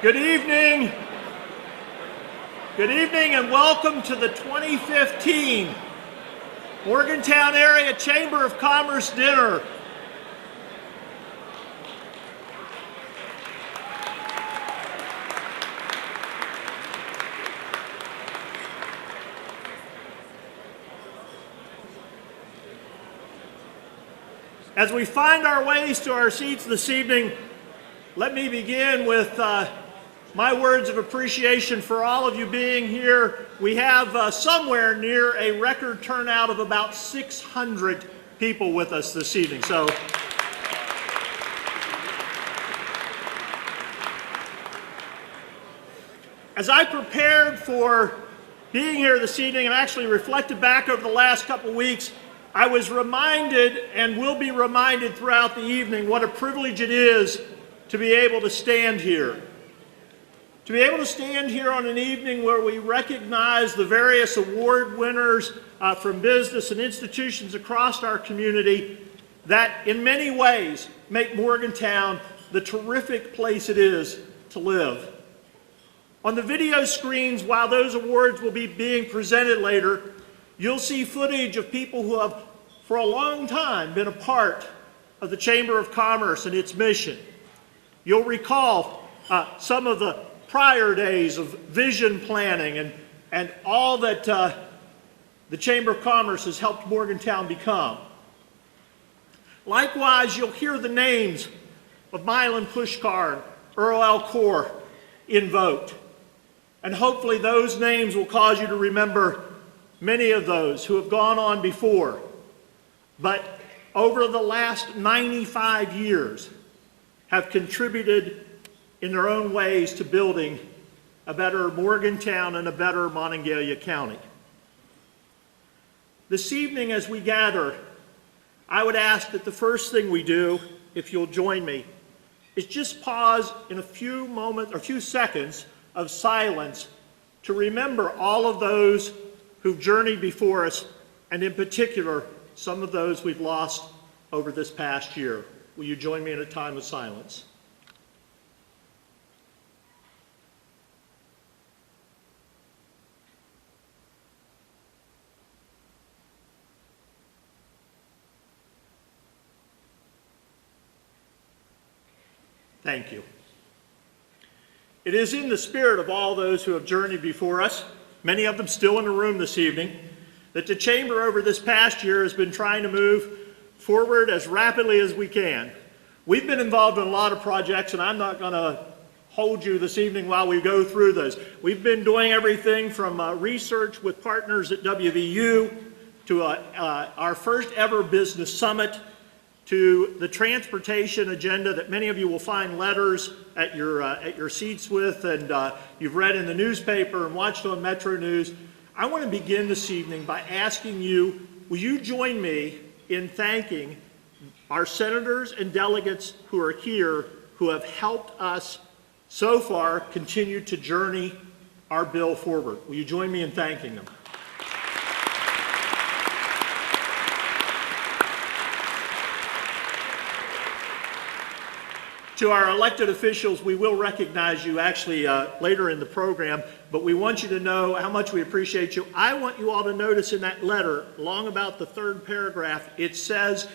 Good evening. Good evening and welcome to the 2015 Morgantown Area Chamber of Commerce Dinner. As we find our ways to our seats this evening, let me begin with my words of appreciation for all of you being here. We have somewhere near a record turnout of about 600 people with us this evening. So, as I prepared for being here this evening and actually reflected back over the last couple weeks, I was reminded and will be reminded throughout the evening what a privilege it is to be able to stand here. To be able to stand here on an evening where we recognize the various award winners from business and institutions across our community that in many ways make Morgantown the terrific place it is to live. On the video screens, while those awards will be being presented later, you'll see footage of people who have for a long time been a part of the Chamber of Commerce and its mission. You'll recall some of the prior days of vision planning and all that the Chamber of Commerce has helped Morgantown become. Likewise, you'll hear the names of Mylan Pushkar and Earl L. Core invoked. And hopefully those names will cause you to remember many of those who have gone on before. But over the last 95 years have contributed in their own ways to building a better Morgantown and a better Monongalia County. This evening as we gather, I would ask that the first thing we do, if you'll join me, is just pause in a few moments or few seconds of silence to remember all of those who've journeyed before us, and in particular, some of those we've lost over this past year. Will you join me in a time of silence? Thank you. It is in the spirit of all those who have journeyed before us, many of them still in the room this evening, that the Chamber over this past year has been trying to move forward as rapidly as we can. We've been involved in a lot of projects, and I'm not going to hold you this evening while we go through those. We've been doing everything from research with partners at WVU to our first ever business summit, to the transportation agenda that many of you will find letters at your seats with, and you've read in the newspaper and watched on Metro News. I want to begin this evening by asking you, will you join me in thanking our senators and delegates who are here who have helped us so far continue to journey our bill forward. Will you join me in thanking them? To our elected officials, we will recognize you actually later in the program, but we want you to know how much we appreciate you. I want you all to notice in that letter, along about the third paragraph, it says,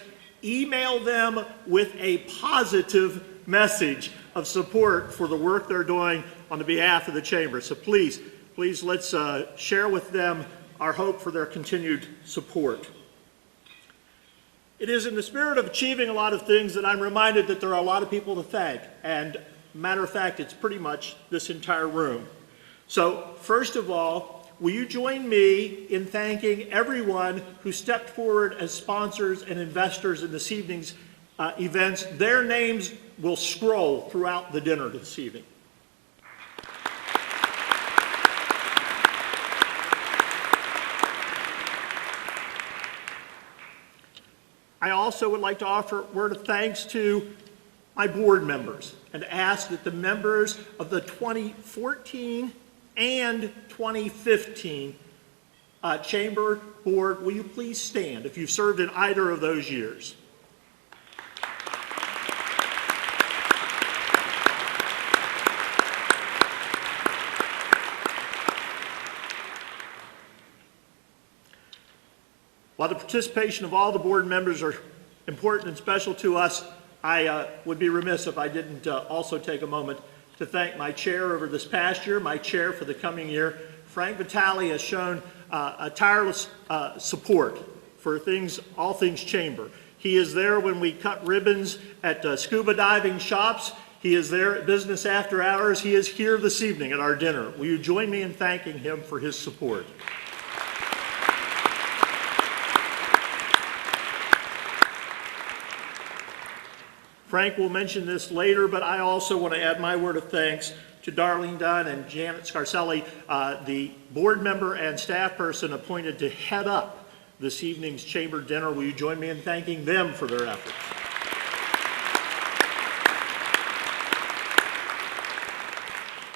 email them with a positive message of support for the work they're doing on the behalf of the Chamber. So please let's share with them our hope for their continued support. It is in the spirit of achieving a lot of things that I'm reminded that there are a lot of people to thank. And matter of fact, it's pretty much this entire room. So first of all, will you join me in thanking everyone who stepped forward as sponsors and investors in this evening's events? Their names will scroll throughout the dinner this evening. I also would like to offer a word of thanks to my board members and ask that the members of the 2014 and 2015 Chamber Board, will you please stand if you've served in either of those years? While the participation of all the board members are important and special to us, I would be remiss if I didn't also take a moment to thank my chair over this past year, my chair for the coming year. Frank Vitale has shown a tireless support for all things chamber. He is there when we cut ribbons at scuba diving shops. He is there at business after hours. He is here this evening at our dinner. Will you join me in thanking him for his support? Frank will mention this later, but I also want to add my word of thanks to Darlene Dunn and Janet Scarcelli, the board member and staff person appointed to head up this evening's chamber dinner. Will you join me in thanking them for their efforts?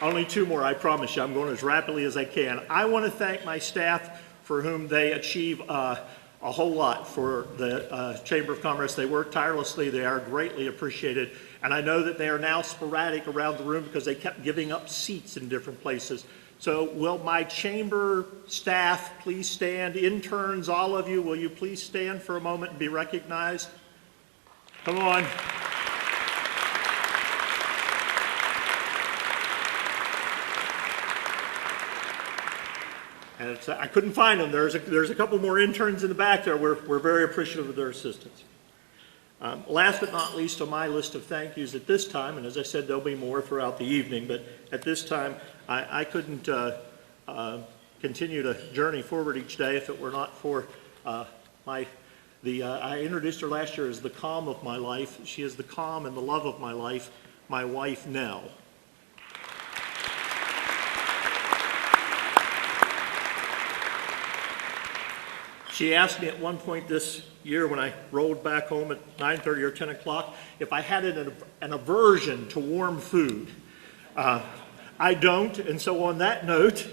Only two more, I promise you. I'm going as rapidly as I can. I want to thank my staff for whom they achieve a whole lot for the Chamber of Commerce. They work tirelessly. They are greatly appreciated. And I know that they are now sporadic around the room because they kept giving up seats in different places. So will my chamber staff please stand? Interns, all of you, will you please stand for a moment and be recognized? Come on. And I couldn't find them. There's a couple more interns in the back there. We're very appreciative of their assistance. Last but not least on my list of thank yous at this time, and as I said, there'll be more throughout the evening, but at this time, I couldn't continue to journey forward each day if it were not for I introduced her last year as the calm of my life. She is the calm and the love of my life, my wife, Nell. She asked me at one point this year when I rolled back home at 9:30 or 10 o'clock if I had an aversion to warm food. I don't, and so on that note,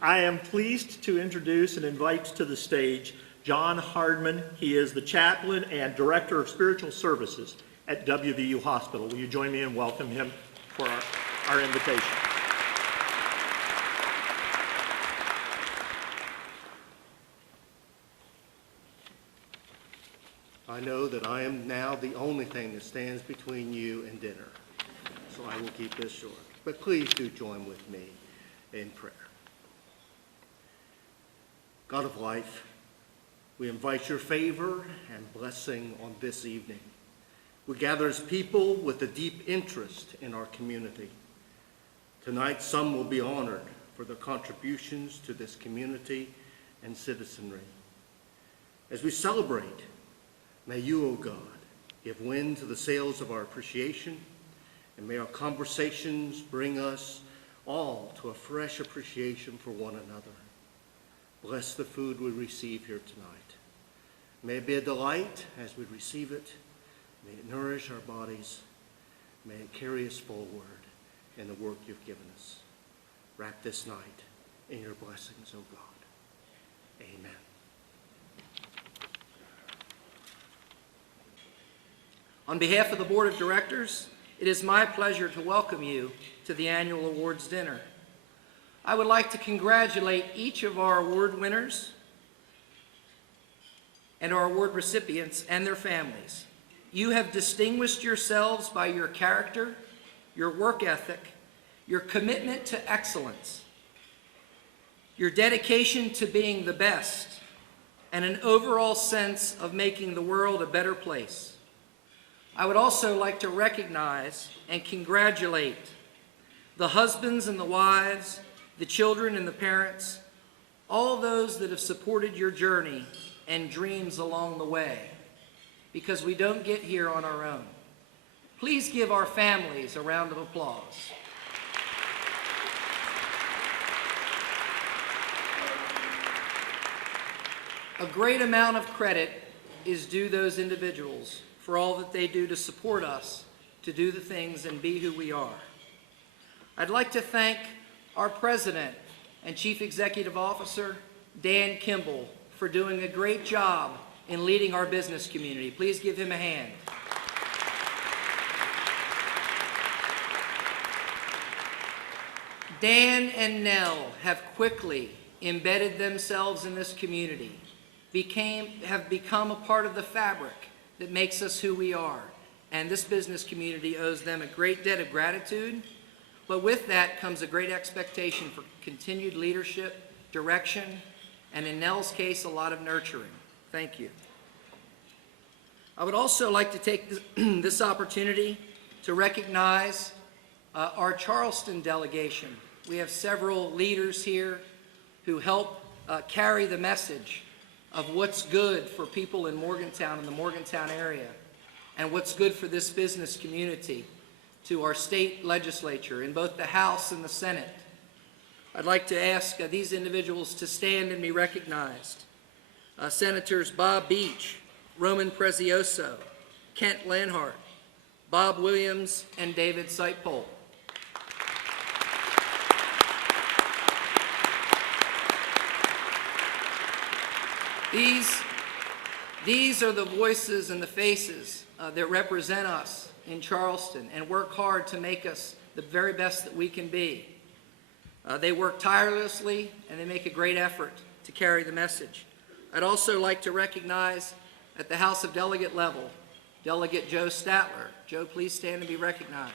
I am pleased to introduce and invite to the stage John Hardman. He is the chaplain and director of spiritual services at WVU Hospital. Will you join me and welcome him for our invitation? I know that I am now the only thing that stands between you and dinner, so I will keep this short. But please do join with me in prayer. God of life, we invite your favor and blessing on this evening. We gather as people with a deep interest in our community. Tonight, some will be honored for their contributions to this community and citizenry. As we celebrate, may you, O God, give wind to the sails of our appreciation, and may our conversations bring us all to a fresh appreciation for one another. Bless the food we receive here tonight. May it be a delight as we receive it. May it nourish our bodies. May it carry us forward in the work you've given us. Wrap this night in your blessings, O God. Amen. On behalf of the Board of Directors, it is my pleasure to welcome you to the annual awards dinner. I would like to congratulate each of our award winners and our award recipients and their families. You have distinguished yourselves by your character, your work ethic, your commitment to excellence, your dedication to being the best, and an overall sense of making the world a better place. I would also like to recognize and congratulate the husbands and the wives, the children and the parents, all those that have supported your journey and dreams along the way, because we don't get here on our own. Please give our families a round of applause. A great amount of credit is due those individuals for all that they do to support us to do the things and be who we are. I'd like to thank our President and Chief Executive Officer, Dan Kimball, for doing a great job in leading our business community. Please give him a hand. Dan and Nell have quickly embedded themselves in this community, have become a part of the fabric that makes us who we are. And this business community owes them a great debt of gratitude. But with that comes a great expectation for continued leadership, direction, and in Nell's case, a lot of nurturing. Thank you. I would also like to take this opportunity to recognize our Charleston delegation. We have several leaders here who help carry the message of what's good for people in Morgantown and the Morgantown area, and what's good for this business community to our state legislature in both the House and the Senate. I'd like to ask these individuals to stand and be recognized. Senators Bob Beach, Roman Prezioso, Kent Lanhart, Bob Williams, and David Sightpole. These are the voices and the faces that represent us in Charleston and work hard to make us the very best that we can be. They work tirelessly and they make a great effort to carry the message. I'd also like to recognize at the House of Delegate level, Delegate Joe Statler. Joe, please stand and be recognized.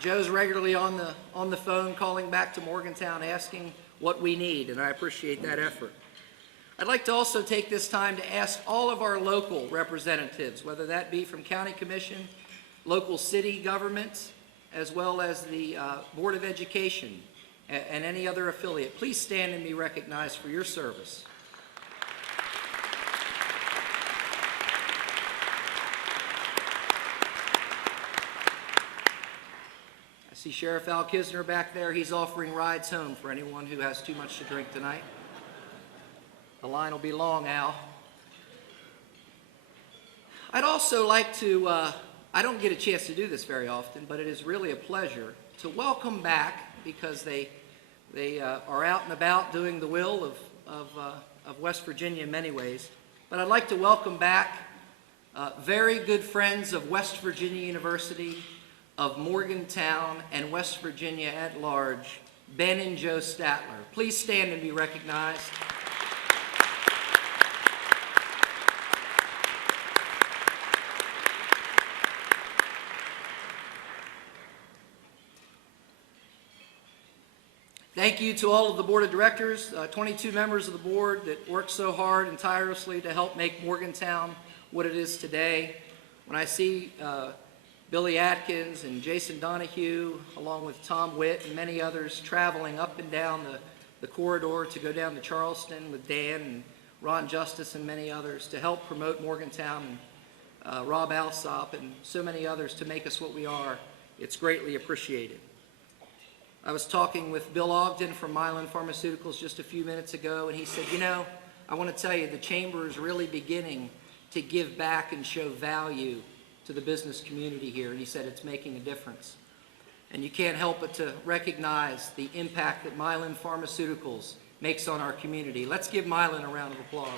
Joe's regularly on the phone calling back to Morgantown asking what we need, and I appreciate that effort. I'd like to also take this time to ask all of our local representatives, whether that be from County Commission, local city governments, as well as the Board of Education and any other affiliate, please stand and be recognized for your service. I see Sheriff Al Kisner back there. He's offering rides home for anyone who has too much to drink tonight. The line will be long, Al. I'd also like to, I don't get a chance to do this very often, but it is really a pleasure to welcome back, because they are out and about doing the will of West Virginia in many ways. But I'd like to welcome back very good friends of West Virginia University, of Morgantown, and West Virginia at large, Ben and Joe Statler. Please stand and be recognized. Thank you to all of the Board of Directors, 22 members of the board that worked so hard and tirelessly to help make Morgantown what it is today. When I see Billy Atkins and Jason Donahue, along with Tom Witt and many others, traveling up and down the corridor to go down to Charleston with Dan and Ron Justice and many others to help promote Morgantown, and Rob Alsop and so many others to make us what we are, it's greatly appreciated. I was talking with Bill Ogden from Mylan Pharmaceuticals just a few minutes ago, and he said, you know, I want to tell you, the Chamber is really beginning to give back and show value to the business community here, and he said it's making a difference. And you can't help but to recognize the impact that Mylan Pharmaceuticals makes on our community. Let's give Mylan a round of applause.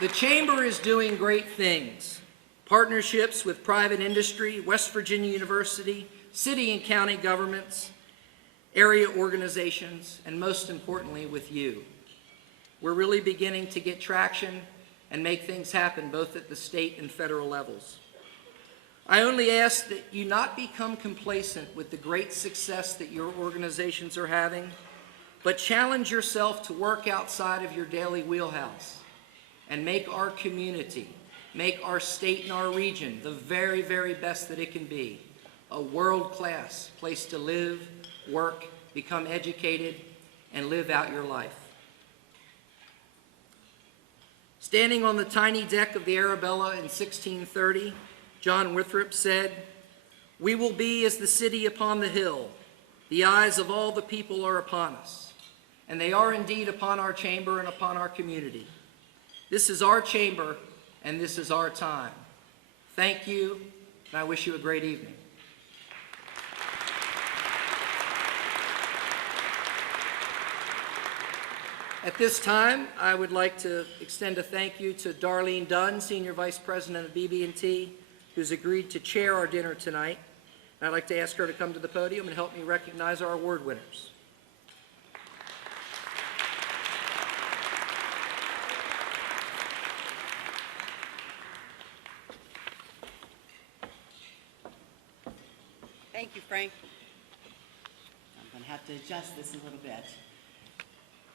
The Chamber is doing great things. Partnerships with private industry, West Virginia University, city and county governments, area organizations, and most importantly, with you. We're really beginning to get traction and make things happen both at the state and federal levels. I only ask that you not become complacent with the great success that your organizations are having, but challenge yourself to work outside of your daily wheelhouse and make our community, make our state and our region the very, very best that it can be. A world-class place to live, work, become educated, and live out your life. Standing on the tiny deck of the Arabella in 1630, John Winthrop said, "We will be as the city upon the hill. The eyes of all the people are upon us." And they are indeed upon our chamber and upon our community. This is our chamber, and this is our time. Thank you, and I wish you a great evening. At this time, I would like to extend a thank you to Darlene Dunn, Senior Vice President of BB&T, who's agreed to chair our dinner tonight. And I'd like to ask her to come to the podium and help me recognize our award winners. Thank you, Frank. I'm going to have to adjust this a little bit.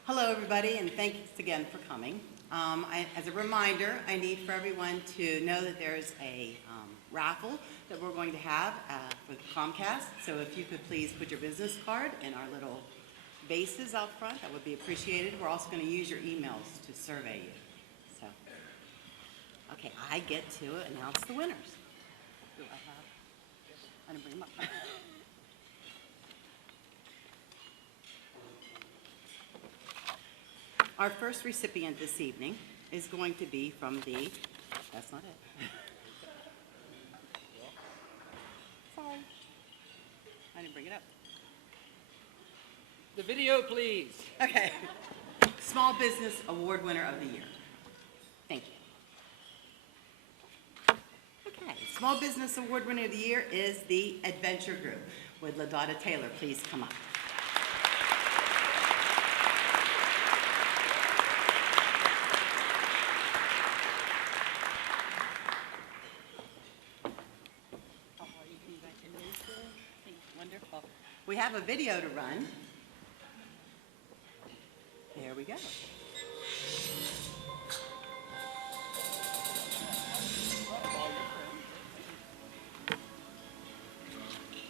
Hello, everybody, and thanks again for coming. As a reminder, I need for everyone to know that there's a raffle that we're going to have with Comcast. So if you could please put your business card in our little vases out front, that would be appreciated. We're also going to use your emails to survey you. So, okay, I get to announce the winners. Do I have? I didn't bring them up. Our first recipient this evening is going to be from the, that's not it. Sorry. I didn't bring it up. The video, please. Okay. Small Business Award Winner of the Year. Thank you. Okay, Small Business Award Winner of the Year is the Adventure Group. Would LaDotta Taylor please come up? Wonderful. We have a video to run. There we go.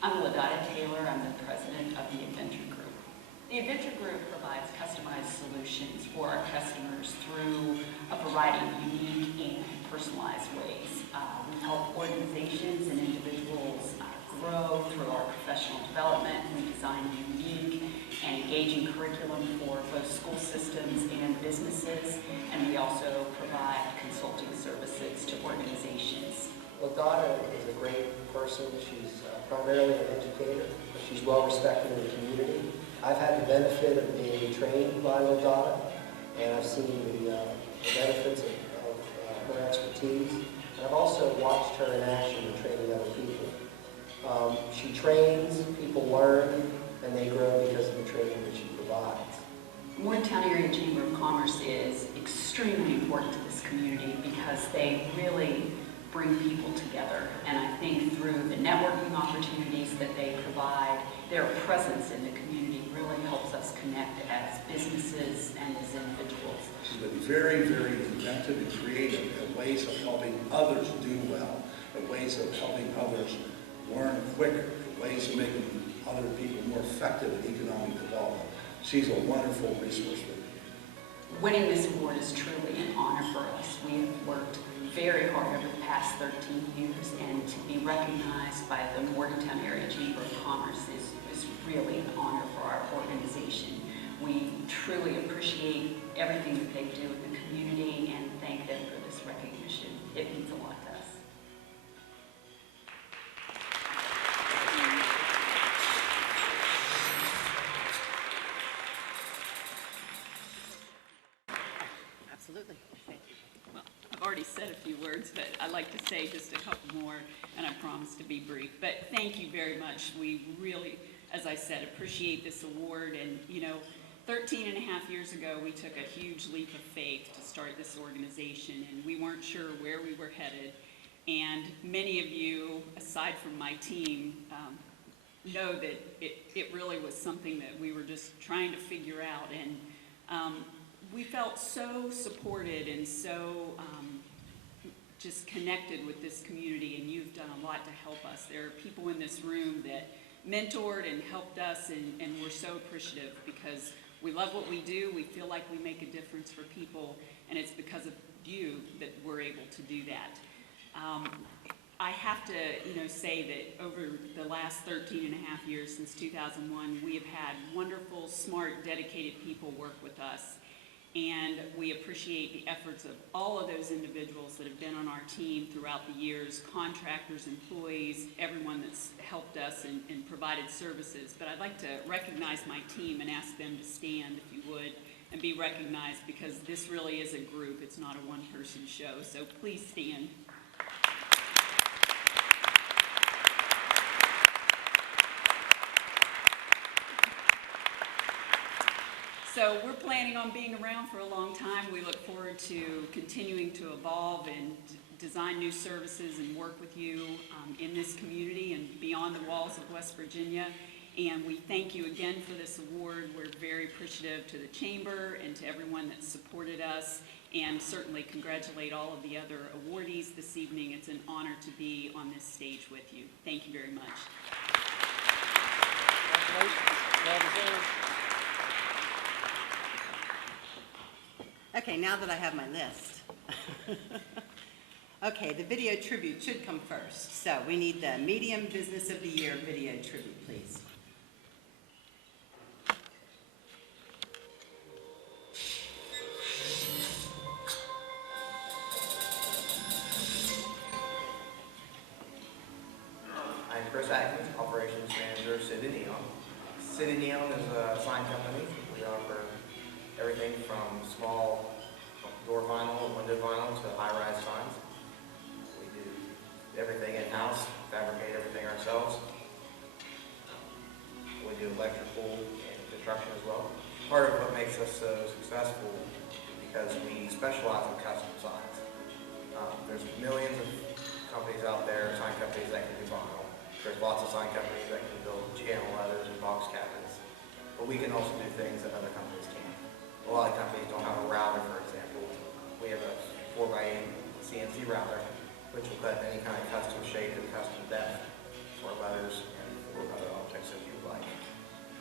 I'm LaDotta Taylor. I'm the president of the Adventure Group. The Adventure Group provides customized solutions for our customers through a variety of unique and personalized ways. We help organizations and individuals grow through our professional development. We design unique and engaging curriculum for both school systems and businesses, and we also provide consulting services to organizations. LaDotta is a great person. She's primarily an educator, but she's well respected in the community. I've had the benefit of being trained by LaDotta, and I've seen the benefits of her expertise. And I've also watched her in action in training other people. She trains, people learn, and they grow because of the training that she provides. Morgantown Area Chamber of Commerce is extremely important to this community because they really bring people together. And I think through the networking opportunities that they provide, their presence in the community really helps us connect as businesses and as individuals. She's been very, very inventive and creative in ways of helping others do well, in ways of helping others learn quicker, in ways of making other people more effective in economic development. She's a wonderful resource for me. Winning this award is truly an honor for us. We have worked very hard over the past 13 years, and to be recognized by the Morgantown Area Chamber of Commerce is really an honor for our organization. We truly appreciate everything that they do in the community and thank them for this recognition. It means a lot to us. Absolutely. Well, I've already said a few words, but I'd like to say just a couple more, and I promise to be brief. But thank you very much. We really, as I said, appreciate this award. And, 13 and a half years ago, we took a huge leap of faith to start this organization, and we weren't sure where we were headed. And many of you, aside from my team, know that it really was something that we were just trying to figure out. And we felt so supported and so just connected with this community, and you've done a lot to help us. There are people in this room that mentored and helped us, and we're so appreciative because we love what we do. We feel like we make a difference for people, and it's because of you that we're able to do that. I have to, say that over the last 13 and a half years since 2001, we have had wonderful, smart, dedicated people work with us. And we appreciate the efforts of all of those individuals that have been on our team throughout the years, contractors, employees, everyone that's helped us and provided services. But I'd like to recognize my team and ask them to stand, if you would, and be recognized, because this really is a group. It's not a one-person show. So please stand. So we're planning on being around for a long time. We look forward to continuing to evolve and design new services and work with you in this community and beyond the walls of West Virginia. And we thank you again for this award. We're very appreciative to the Chamber and to everyone that supported us, and certainly congratulate all of the other awardees this evening. It's an honor to be on this stage with you. Thank you very much. Okay, now that I have my list. Okay, the video tribute should come first. So we need the Medium Business of the Year video tribute, please. I'm Chris Atkins, Operations Manager, City Neon. City Neon is a sign company. We offer everything from small door vinyl, window vinyl to high-rise signs. We do everything in-house, fabricate everything ourselves. We do electrical and construction as well. Part of what makes us so successful is because we specialize in custom signs. There's millions of companies out there, sign companies that can do vinyl. There's lots of sign companies that can build channel letters and box cabinets. But we can also do things that other companies can't. A lot of companies don't have a router, for example. We have a 4x8 CNC router, which will cut any kind of custom shape and custom depth for letters and for other objects if you would like.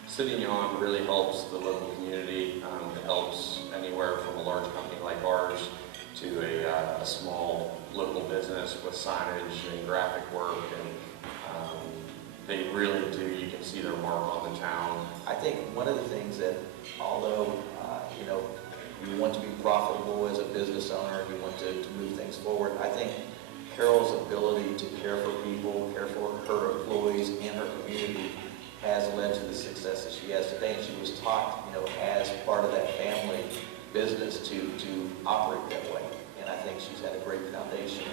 City Neon really helps the local community. It helps anywhere from a large company like ours to a small local business with signage and graphic work, and they really do, you can see their mark on the town. I think one of the things that, although you want to be profitable as a business owner, you want to move things forward, I think Carol's ability to care for people, care for her employees and her community has led to the success that she has today. And she was taught, as part of that family business to operate that way. And I think she's had a great foundation,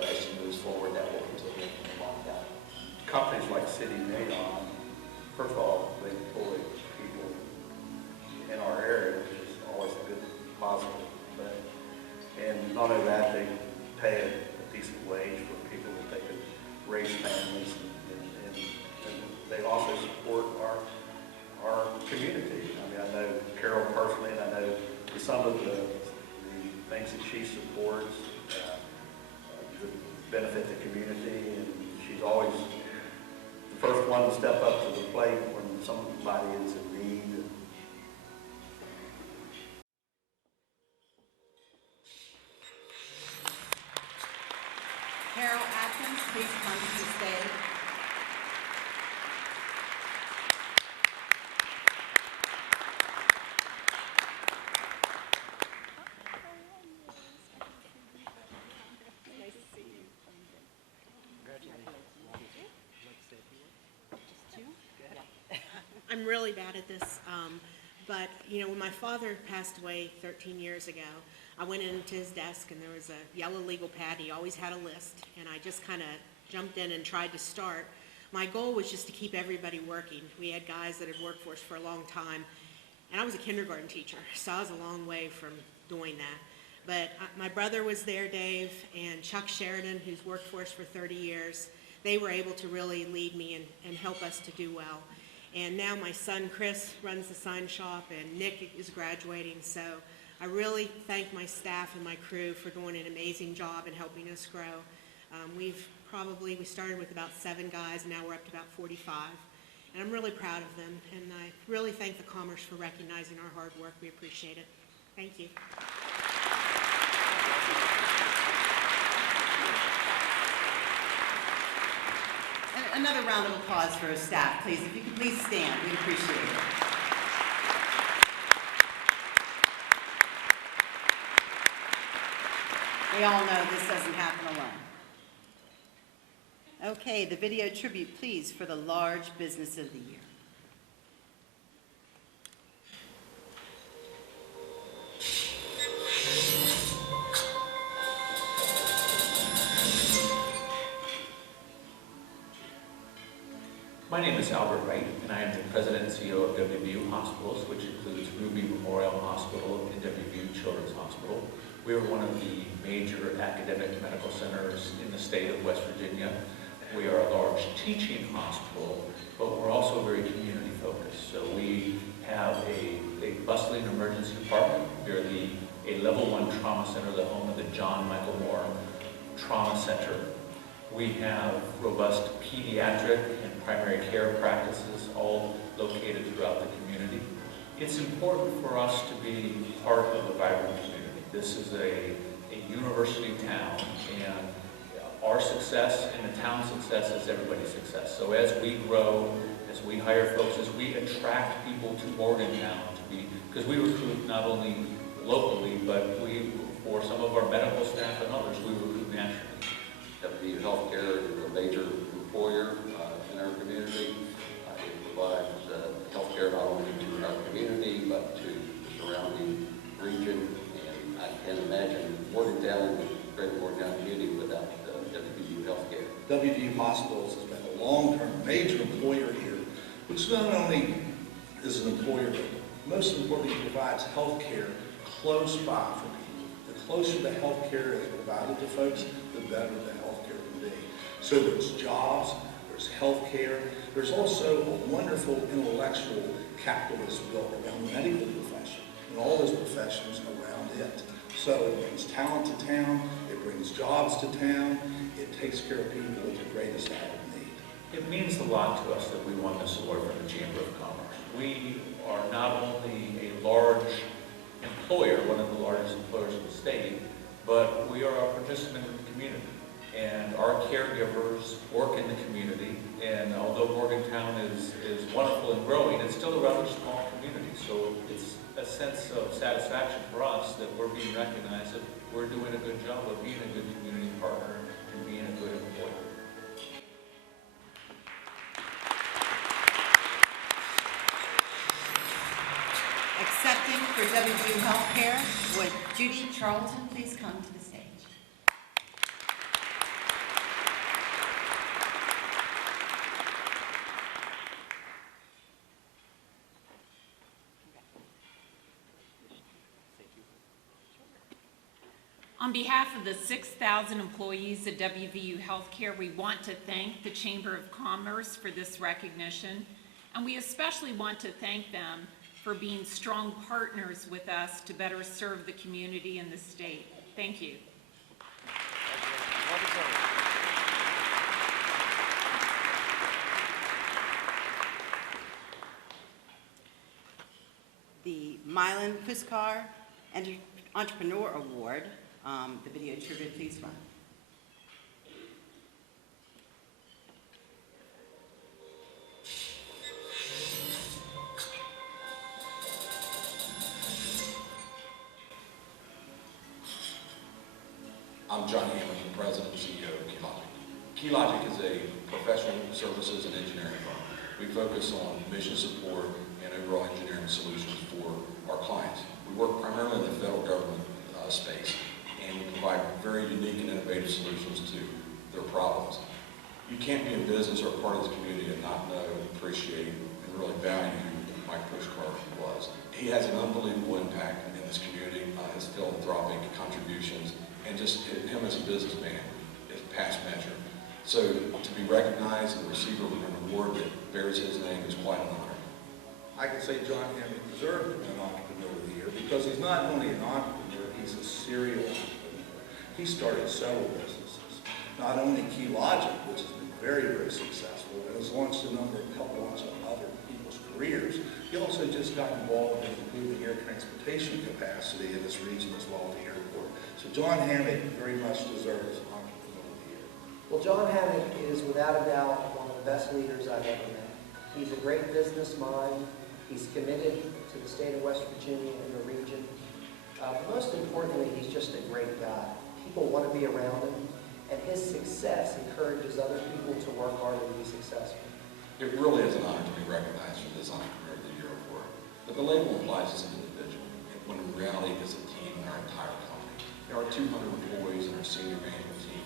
as she moves forward, that will continue to come on down. Companies like City Neon, first of all, they employ people in our area, which is always a good positive. And not only that, they pay a decent wage for people that they could raise families, and they also support our community. I mean, I know Carol personally, and I know some of the things that she supports benefit the community, and she's always the first one to step up to the plate when somebody is in need. Carol Atkins, please come to the stage. I'm really bad at this, but when my father passed away 13 years ago, I went into his desk and there was a yellow legal pad. He always had a list, and I just kind of jumped in and tried to start. My goal was just to keep everybody working. We had guys that had worked for us for a long time, and I was a kindergarten teacher, so I was a long way from doing that. But my brother was there, Dave, and Chuck Sheridan, who's worked for us for 30 years. They were able to really lead me and help us to do well. And now my son, Chris, runs the sign shop, and Nick is graduating. So I really thank my staff and my crew for doing an amazing job and helping us grow. We started with about 7 guys, and now we're up to about 45. And I'm really proud of them, and I really thank the Commerce for recognizing our hard work. We appreciate it. Thank you. Another round of applause for our staff, please. If you could please stand, we'd appreciate it. We all know this doesn't happen alone. Okay, the video tribute, please, for the Large Business of the Year. My name is Albert Wright, and I am the President and CEO of WVU Hospitals, which includes Ruby Memorial Hospital and WVU Children's Hospital. We are one of the major academic medical centers in the state of West Virginia. We are a large teaching hospital, but we're also very community focused. So we have a bustling emergency department. We are a level 1 trauma center, the home of the John Michael Moore Trauma Center. We have robust pediatric and primary care practices, all located throughout the community. It's important for us to be part of a vibrant community. This is a university town, and our success and the town's success is everybody's success. So as we grow, as we hire folks, as we attract people to Morgantown because we recruit not only locally, but for some of our medical staff and others, we recruit nationally. WVU Healthcare is a major employer in our community. It provides healthcare not only to our community, but to the surrounding region. And I can't imagine Morgantown, the great Morgantown community, without WVU Healthcare. WVU Hospitals has been a long-term major employer here, which not only is an employer, but most importantly provides health care close by for people. The closer the health care is provided to folks, the better the health care can be. So there's jobs, there's health care, there's also a wonderful intellectual capital that's built around the medical profession and all those professions around it. So it brings talent to town, it brings jobs to town, it takes care of people with the greatest hour of need. It means a lot to us that we won this award from the Chamber of Commerce. We are not only a large employer, one of the largest employers in the state, but we are a participant in the community. And our caregivers work in the community, and although Morgantown is wonderful and growing, it's still a rather small community. So it's a sense of satisfaction for us that we're being recognized, that we're doing a good job of being a good community partner and being a good employer. Accepting for WVU Healthcare, would Judy Charlton please come to the stage? On behalf of the 6,000 employees at WVU Healthcare, we want to thank the Chamber of Commerce for this recognition, and we especially want to thank them for being strong partners with us to better serve the community and the state. Thank you. The Mylan Puskar Entrepreneur Award. The video tribute, please run. I'm John Hammond, the President and CEO of KeyLogic. KeyLogic is a professional services and engineering firm. We focus on mission support and overall engineering solutions for our clients. We work primarily in the federal government space, and we provide very unique and innovative solutions to their problems. You can't be in business or a part of this community and not know, appreciate, and really value who Mike Puskar was. He has an unbelievable impact in this community, his philanthropic contributions, and just him as a businessman is past measure. So to be recognized and receive an award that bears his name is quite an honor. I can say John Hammond deserved an Entrepreneur of the Year because he's not only an entrepreneur, he's a serial entrepreneur. He started several businesses, not only KeyLogic, which has been very, very successful, and has launched helped launch other people's careers. He also just got involved in improving air transportation capacity in this region as well as the airport. So John Hammond very much deserves Entrepreneur of the Year. Well, John Hammond is without a doubt one of the best leaders I've ever met. He's a great business mind. He's committed to the state of West Virginia and the region. But most importantly, he's just a great guy. People want to be around him, and his success encourages other people to work hard and be successful. It really is an honor to be recognized for this Entrepreneur of the Year award. But the label implies it's an individual, when in reality it's a team and our entire company. Our 200 employees and our senior management team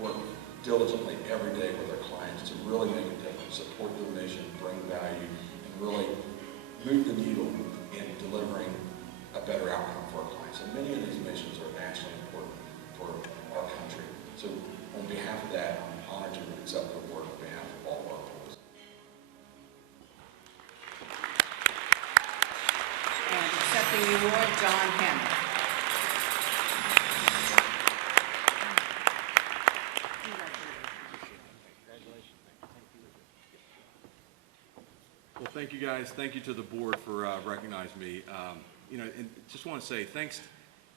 work diligently every day with our clients to really make a difference, support their mission, bring value, and really move the needle in delivering a better outcome for our clients. And many of these missions are nationally important for our country. So on behalf of that, I'm honored to accept the award on behalf of all of our employees. And accepting the award, John Hammond. Well, thank you guys. Thank you to the board for recognizing me. And just want to say thanks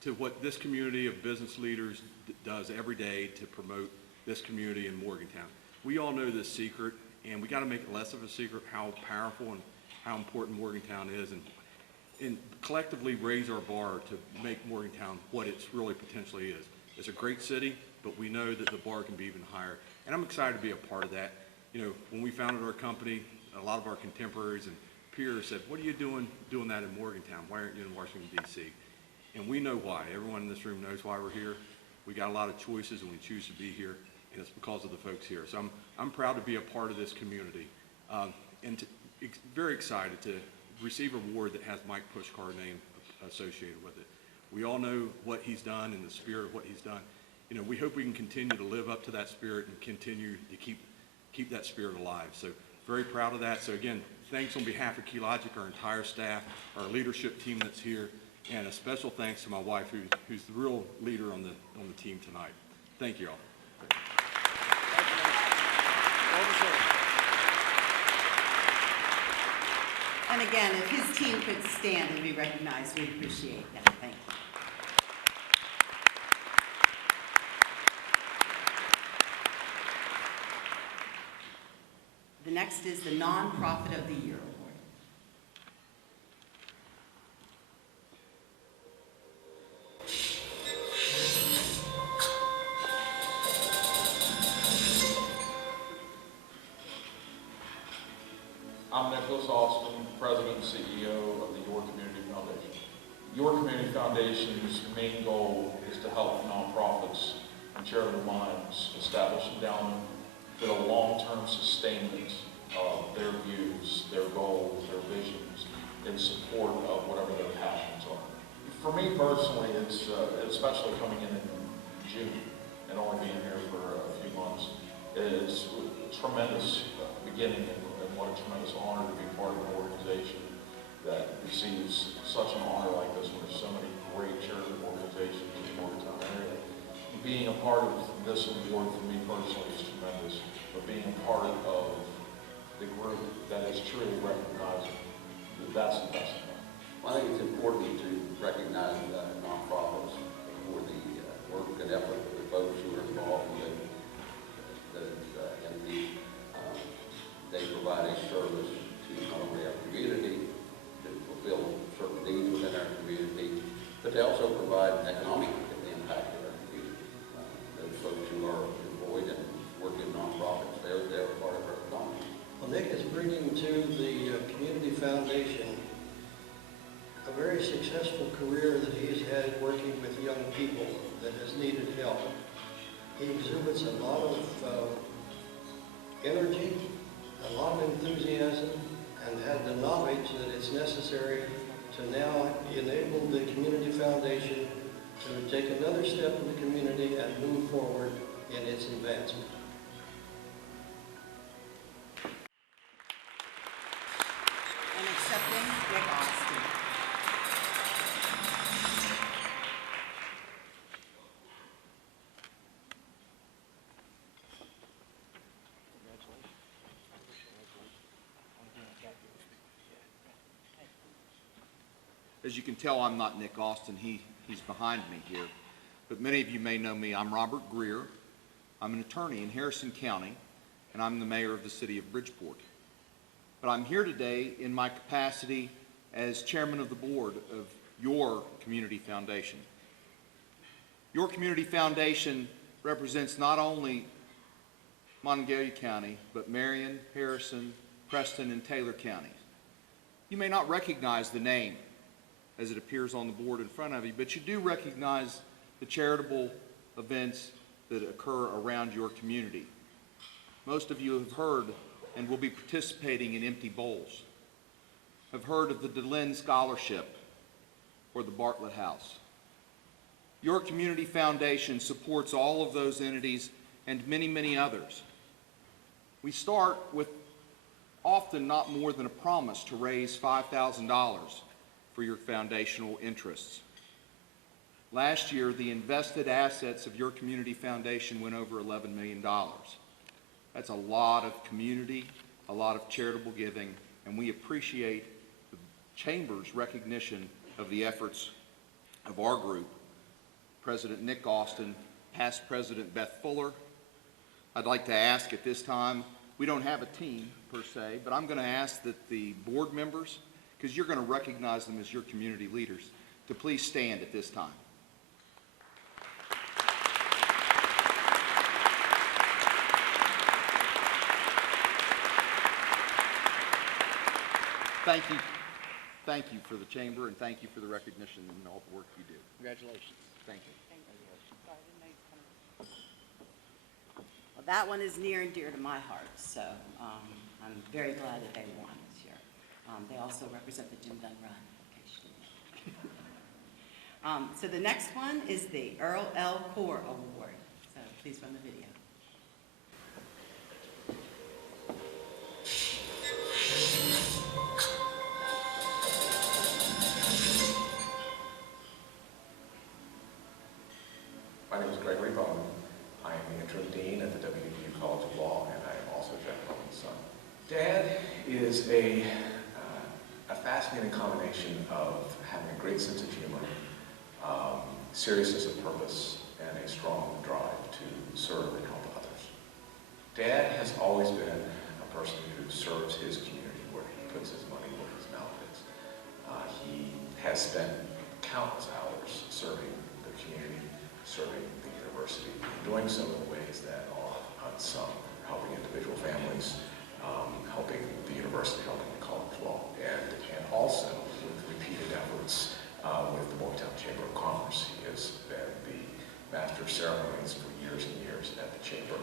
to what this community of business leaders does every day to promote this community in Morgantown. We all know this secret, and we got to make it less of a secret how powerful and how important Morgantown is, and collectively raise our bar to make Morgantown what it's really potentially is. It's a great city, but we know that the bar can be even higher. And I'm excited to be a part of that. When we founded our company, a lot of our contemporaries and peers said, what are you doing that in Morgantown? Why aren't you in Washington, D.C.? And we know why. Everyone in this room knows why we're here. We got a lot of choices and we choose to be here, and it's because of the folks here. So I'm proud to be a part of this community, and very excited to receive an award that has Mike Pushkar's name associated with it. We all know what he's done and the spirit of what he's done. We hope we can continue to live up to that spirit and continue to keep that spirit alive. So very proud of that. So again, thanks on behalf of Keylogic, our entire staff, our leadership team that's here, and a special thanks to my wife, who's the real leader on the team tonight. Thank you all. And again, if his team could stand and be recognized, we'd appreciate that. Thank you. The next is the Nonprofit of the Year Award. I'm Nicholas Austin, President and CEO of the Your Community Foundation. Your Community Foundation's main goal is to help nonprofits and charitable minds establish endowment for the long-term sustainment of their views, their goals, their visions, in support of whatever their passions are. For me personally, it's especially coming in June and only being here for a few months, it's a tremendous beginning and what a tremendous honor to be part of an organization that receives such an honor like this when there's so many great charitable organizations in the Morgantown area. Being a part of this award for me personally is tremendous, but being a part of the group that is truly recognizing, that's the best thing. Well, I think it's important to recognize nonprofits for the work and effort of the folks who are involved in they provide a service to not only our community to fulfill certain needs within our community, but they also provide economic impact in our community. Those folks who are employed and work in nonprofits, they're part of our economy. Well, Nick is bringing to the Community Foundation a very successful career that he's had working with young people that has needed help. He exhibits a lot of energy, a lot of enthusiasm, and had the knowledge that it's necessary to now enable the Community Foundation to take another step in the community and move forward in its advancement. And accepting Nick Austin. As you can tell, I'm not Nick Austin. He's behind me here. But many of you may know me. I'm Robert Greer. I'm an attorney in Harrison County, and I'm the mayor of the city of Bridgeport. But I'm here today in my capacity as chairman of the board of Your Community Foundation. Your Community Foundation represents not only Monongalia County, but Marion, Harrison, Preston, and Taylor counties. You may not recognize the name as it appears on the board in front of you, but you do recognize the charitable events that occur around your community. Most of you have heard and will be participating in Empty Bowls, have heard of the DeLynn Scholarship or the Bartlett House. Your Community Foundation supports all of those entities and many, many others. We start with often not more than a promise to raise $5,000 for your foundational interests. Last year, the invested assets of Your Community Foundation went over $11 million. That's a lot of community, a lot of charitable giving, and we appreciate the Chamber's recognition of the efforts of our group. President Nick Austin, past President Beth Fuller. I'd like to ask at this time, we don't have a team per se, but I'm going to ask that the board members, because you're going to recognize them as your community leaders, to please stand at this time. Thank you for the Chamber, and thank you for the recognition and all the work you do. Congratulations. Thank you. Well, that one is near and dear to my heart, so I'm very glad that they won this year. They also represent the Jim Dunn Run location. So the next one is the Earl L. Core Award. So please run the video. My name is Gregory Bowman. I am the interim dean at the WVU College of Law, and I am also Jack Bowman's son. Dad is a fascinating combination of having a great sense of humor, seriousness of purpose, and a strong drive to serve and help others. Dad has always been a person who serves his community where he puts his money where his mouth is. He has spent countless hours serving the community, serving the university, doing so in ways that are unsung, helping individual families, helping the university, helping the College of Law, and also with repeated efforts with the Morgantown Chamber of Commerce. He has been the master of ceremonies for years and years at the Chamber,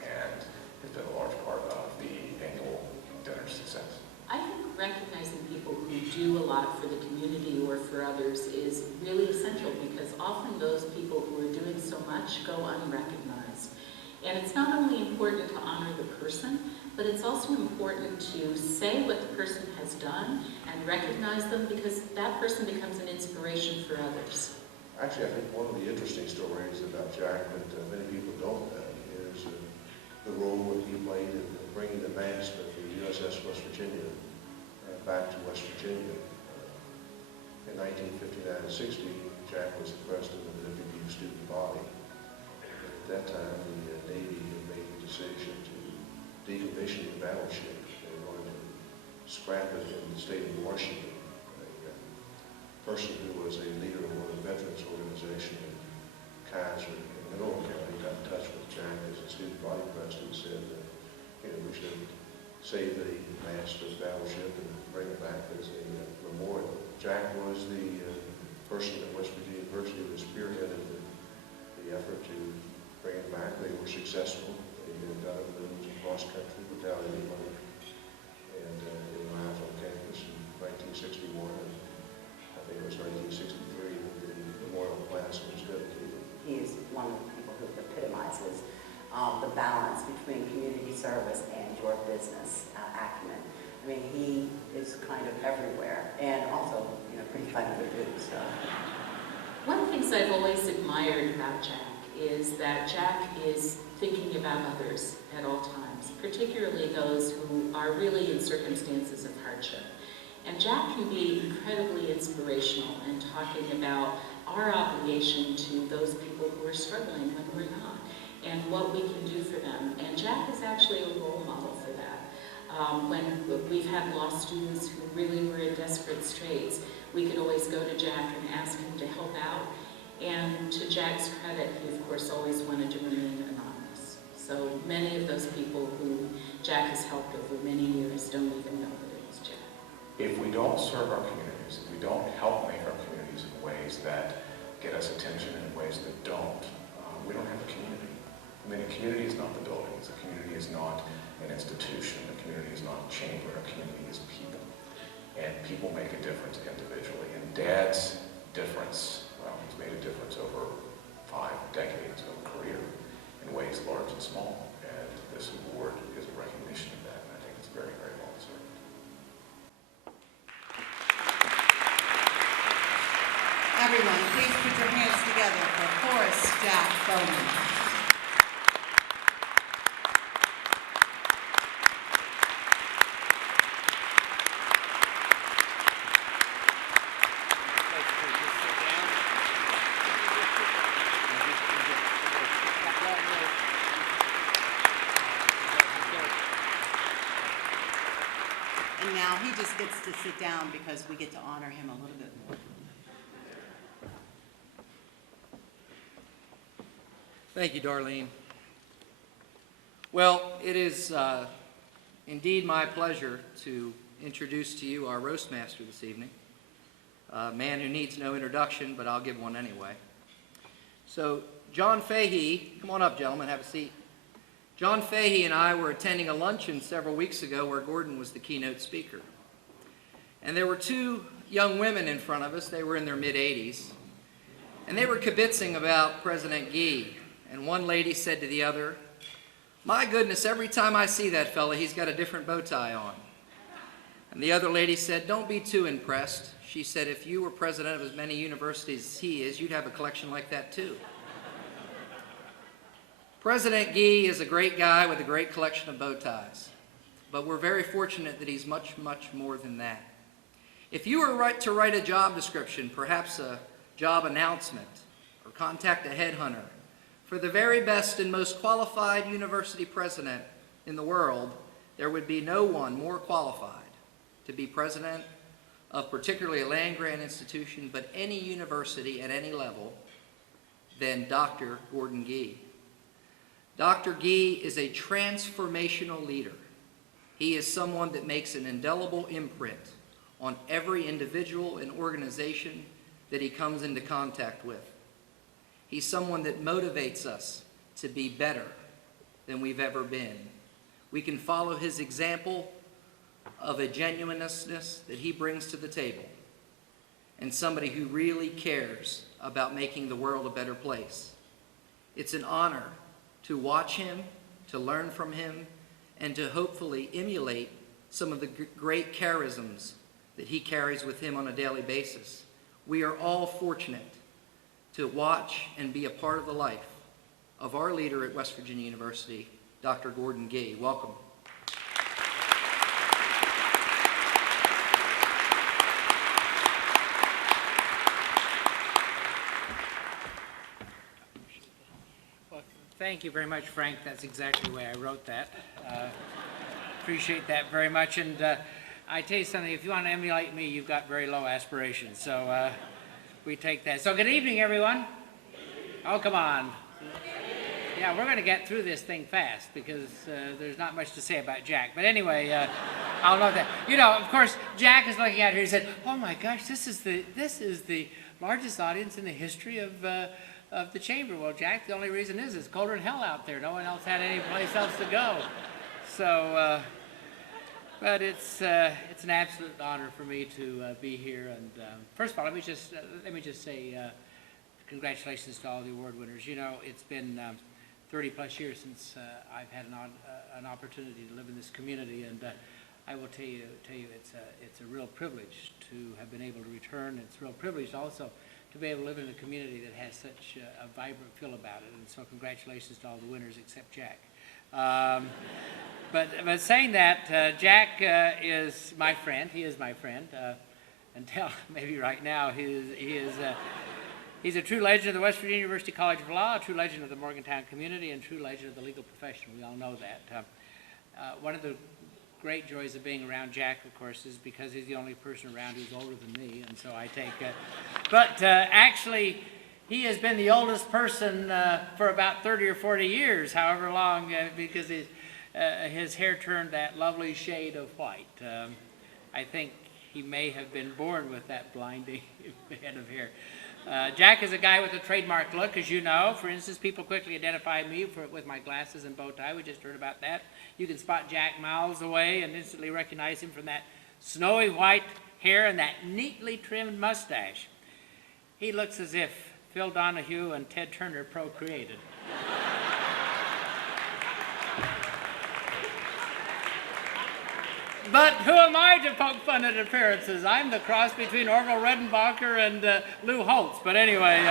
and has been a large part of the annual dinner success. I think recognizing people who do a lot for the community or for others is really essential, because often those people who are doing so much go unrecognized. And it's not only important to honor the person, but it's also important to say what the person has done and recognize them, because that person becomes an inspiration for others. Actually, I think one of the interesting stories about Jack that many people don't know is the role that he played in bringing the mast of the USS West Virginia back to West Virginia. In 1959-60, Jack was the president of the WVU student body. And at that time, the Navy had made the decision to decommission the battleship. They wanted to scrap it in the state of Washington. A person who was a leader of one of the veterans organization in Kaiser in Mineral County got in touch with Jack as a student body president and said that, we should save the mast of the battleship and bring it back as a memorial. Jack was the person at West Virginia University who spearheaded the effort to bring it back. They were successful. They got it moved across country without any money. And it arrived on campus in 1961. And I think it was 1963 that the memorial class was dedicated. He is one of the people who epitomizes the balance between community service and your business acumen. I mean, he is kind of everywhere, and also, pretty funny to do. So, One of the things I've always admired about Jack is that Jack is thinking about others at all times, particularly those who are really in circumstances of hardship. And Jack can be incredibly inspirational in talking about our obligation to those people who are struggling when we're not, and what we can do for them. And Jack is actually a role model for that. When we've had law students who really were in desperate straits, we could always go to Jack and ask him to help out. And to Jack's credit, he of course always wanted to remain anonymous. So many of those people who Jack has helped over many years don't even know that it was Jack. If we don't serve our communities, if we don't help make our communities in ways that get us attention and in ways that don't, we don't have a community. I mean, a community is not the buildings. A community is not an institution. A community is not a chamber. A community is people. And people make a difference individually. And Dad's difference, well, he's made a difference over 5 decades of career in ways large and small. And this award is a recognition of that. And I think it's very, very well deserved. Everyone, please put your hands together for Forrest Jack Bowman. And now he just gets to sit down because we get to honor him a little bit more. Thank you, Darlene. Well, it is indeed my pleasure to introduce to you our roast master this evening, a man who needs no introduction, but I'll give one anyway. So, John Fahey, come on up, gentlemen, have a seat. John Fahey and I were attending a luncheon several weeks ago where Gordon was the keynote speaker. And there were 2 young women in front of us. They were in their mid-80s. And they were kibitzing about President Gee. And one lady said to the other, "My goodness, every time I see that fella, he's got a different bow tie on." And the other lady said, "Don't be too impressed." She said, "If you were president of as many universities as he is, you'd have a collection like that too." President Gee is a great guy with a great collection of bow ties. But we're very fortunate that he's much, much more than that. If you were to write a job description, perhaps a job announcement, or contact a headhunter, for the very best and most qualified university president in the world, there would be no one more qualified to be president of particularly a land-grant institution, but any university at any level, than Dr. Gordon Gee. Dr. Gee is a transformational leader. He is someone that makes an indelible imprint on every individual and organization that he comes into contact with. He's someone that motivates us to be better than we've ever been. We can follow his example of a genuineness that he brings to the table, and somebody who really cares about making the world a better place. It's an honor to watch him, to learn from him, and to hopefully emulate some of the great charisms that he carries with him on a daily basis. We are all fortunate to watch and be a part of the life of our leader at West Virginia University, Dr. Gordon Gee. Welcome. Well, thank you very much, Frank. That's exactly the way I wrote that. Appreciate that very much. And I tell you something, if you want to emulate me, you've got very low aspirations. So we take that. So good evening, everyone. Oh, come on. Yeah, we're going to get through this thing fast because there's not much to say about Jack. But anyway, I'll note that. You know, of course, Jack is looking at here. He said, "Oh my gosh, this is the largest audience in the history of the chamber." Well, Jack, the only reason is it's colder than hell out there. No one else had any place else to go. So, but it's an absolute honor for me to be here. And first of all, let me just say congratulations to all the award winners. You know, it's been 30 plus years since I've had an opportunity to live in this community, and I will tell you it's a real privilege to have been able to return. It's a real privilege also to be able to live in a community that has such a vibrant feel about it. And so congratulations to all the winners except Jack. But saying that, Jack is my friend. He is my friend. Until maybe right now, he's a true legend of the West Virginia University College of Law, a true legend of the Morgantown community, and a true legend of the legal profession. We all know that. One of the great joys of being around Jack, of course, is because he's the only person around who's older than me, and so I take but actually, he has been the oldest person for about 30 or 40 years, however long, because his hair turned that lovely shade of white. I think he may have been born with that blinding head of hair. Jack is a guy with a trademark look, as you know. For instance, people quickly identify me with my glasses and bow tie. We just heard about that. You can spot Jack miles away and instantly recognize him from that snowy white hair and that neatly trimmed mustache. He looks as if Phil Donahue and Ted Turner procreated. But who am I to poke fun at appearances? I'm the cross between Orville Redenbacher and Lou Holtz. But anyway,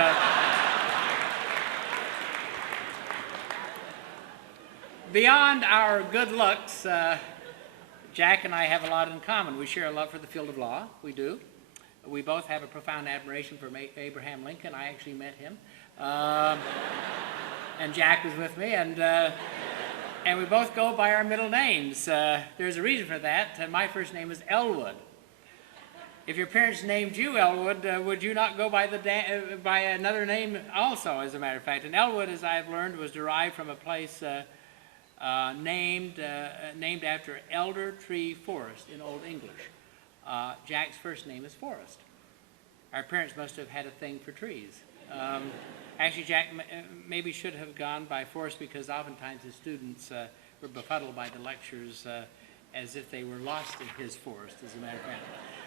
beyond our good looks, Jack and I have a lot in common. We share a love for the field of law. We do. We both have a profound admiration for Abraham Lincoln. I actually met him. And Jack was with me. And we both go by our middle names. There's a reason for that. My first name is Elwood. If your parents named you Elwood, would you not go by another name also, as a matter of fact? And Elwood, as I've learned, was derived from a place named after Elder Tree Forest in Old English. Jack's first name is Forrest. Our parents must have had a thing for trees. Actually, Jack maybe should have gone by Forrest because oftentimes his students were befuddled by the lectures as if they were lost in his forest, as a matter of fact.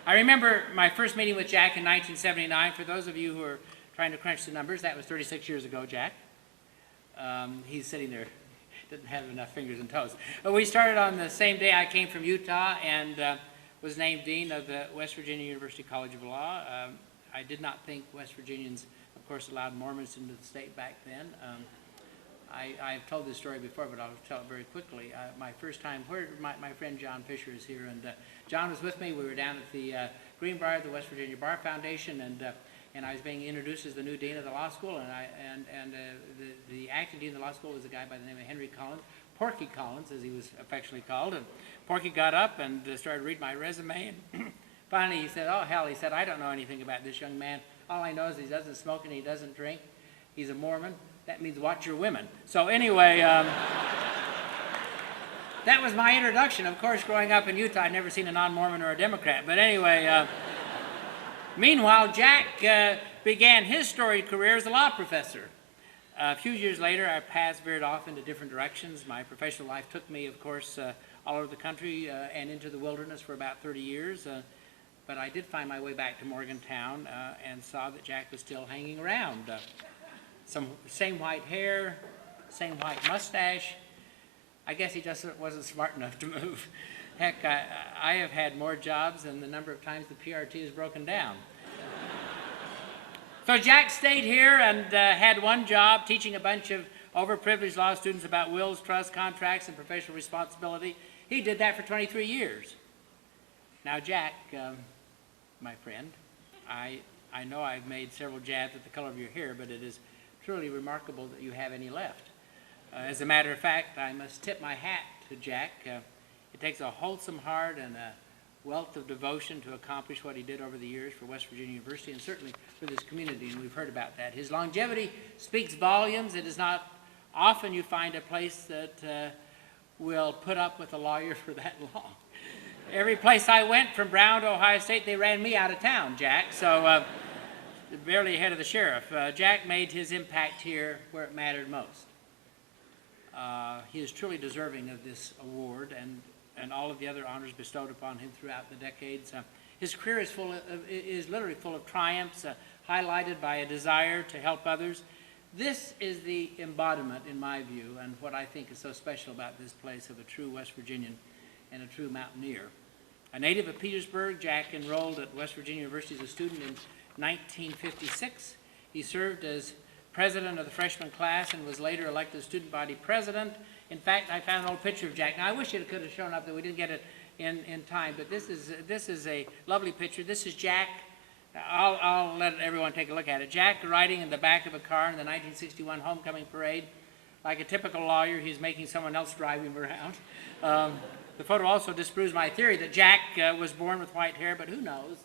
I remember my first meeting with Jack in 1979. For those of you who are trying to crunch the numbers, that was 36 years ago, Jack. He's sitting there, didn't have enough fingers and toes. But we started on the same day I came from Utah and was named Dean of the West Virginia University College of Law. I did not think West Virginians, of course, allowed Mormons into the state back then. I've told this story before, but I'll tell it very quickly. My first time, my friend John Fisher is here, and John was with me. We were down at the Green Bar of the West Virginia Bar Foundation, and I was being introduced as the new dean of the law school, and the acting dean of the law school was a guy by the name of Henry Collins, Porky Collins, as he was affectionately called. And Porky got up and started reading my resume, and finally he said, "Oh hell," he said, "I don't know anything about this young man. All I know is he doesn't smoke and he doesn't drink. He's a Mormon. That means watch your women." So anyway, that was my introduction. Of course, growing up in Utah, I'd never seen a non-Mormon or a Democrat. But anyway, meanwhile, Jack began his storied career as a law professor. A few years later, our paths veered off into different directions. My professional life took me, of course, all over the country and into the wilderness for about 30 years. But I did find my way back to Morgantown and saw that Jack was still hanging around. Same white hair, same white mustache. I guess he just wasn't smart enough to move. Heck, I have had more jobs than the number of times the PRT has broken down. So Jack stayed here and had one job, teaching a bunch of overprivileged law students about wills, trusts, contracts, and professional responsibility. He did that for 23 years. Now, Jack, my friend, I know I've made several jabs at the color of your hair, but it is truly remarkable that you have any left. As a matter of fact, I must tip my hat to Jack. It takes a wholesome heart and a wealth of devotion to accomplish what he did over the years for West Virginia University and certainly for this community, and we've heard about that. His longevity speaks volumes. It is not often you find a place that will put up with a lawyer for that long. Every place I went, from Brown to Ohio State, they ran me out of town, Jack, so barely ahead of the sheriff. Jack made his impact here where it mattered most. He is truly deserving of this award and all of the other honors bestowed upon him throughout the decades. His career is literally full of triumphs, highlighted by a desire to help others. This is the embodiment, in my view, and what I think is so special about this place, of a true West Virginian and a true mountaineer. A native of Petersburg, Jack enrolled at West Virginia University as a student in 1956. He served as president of the freshman class and was later elected student body president. In fact, I found an old picture of Jack. Now, I wish it could have shown up, that we didn't get it in time, but this is a lovely picture. This is Jack. I'll let everyone take a look at it. Jack riding in the back of a car in the 1961 homecoming parade. Like a typical lawyer, he's making someone else drive him around. The photo also disproves my theory that Jack was born with white hair, but who knows?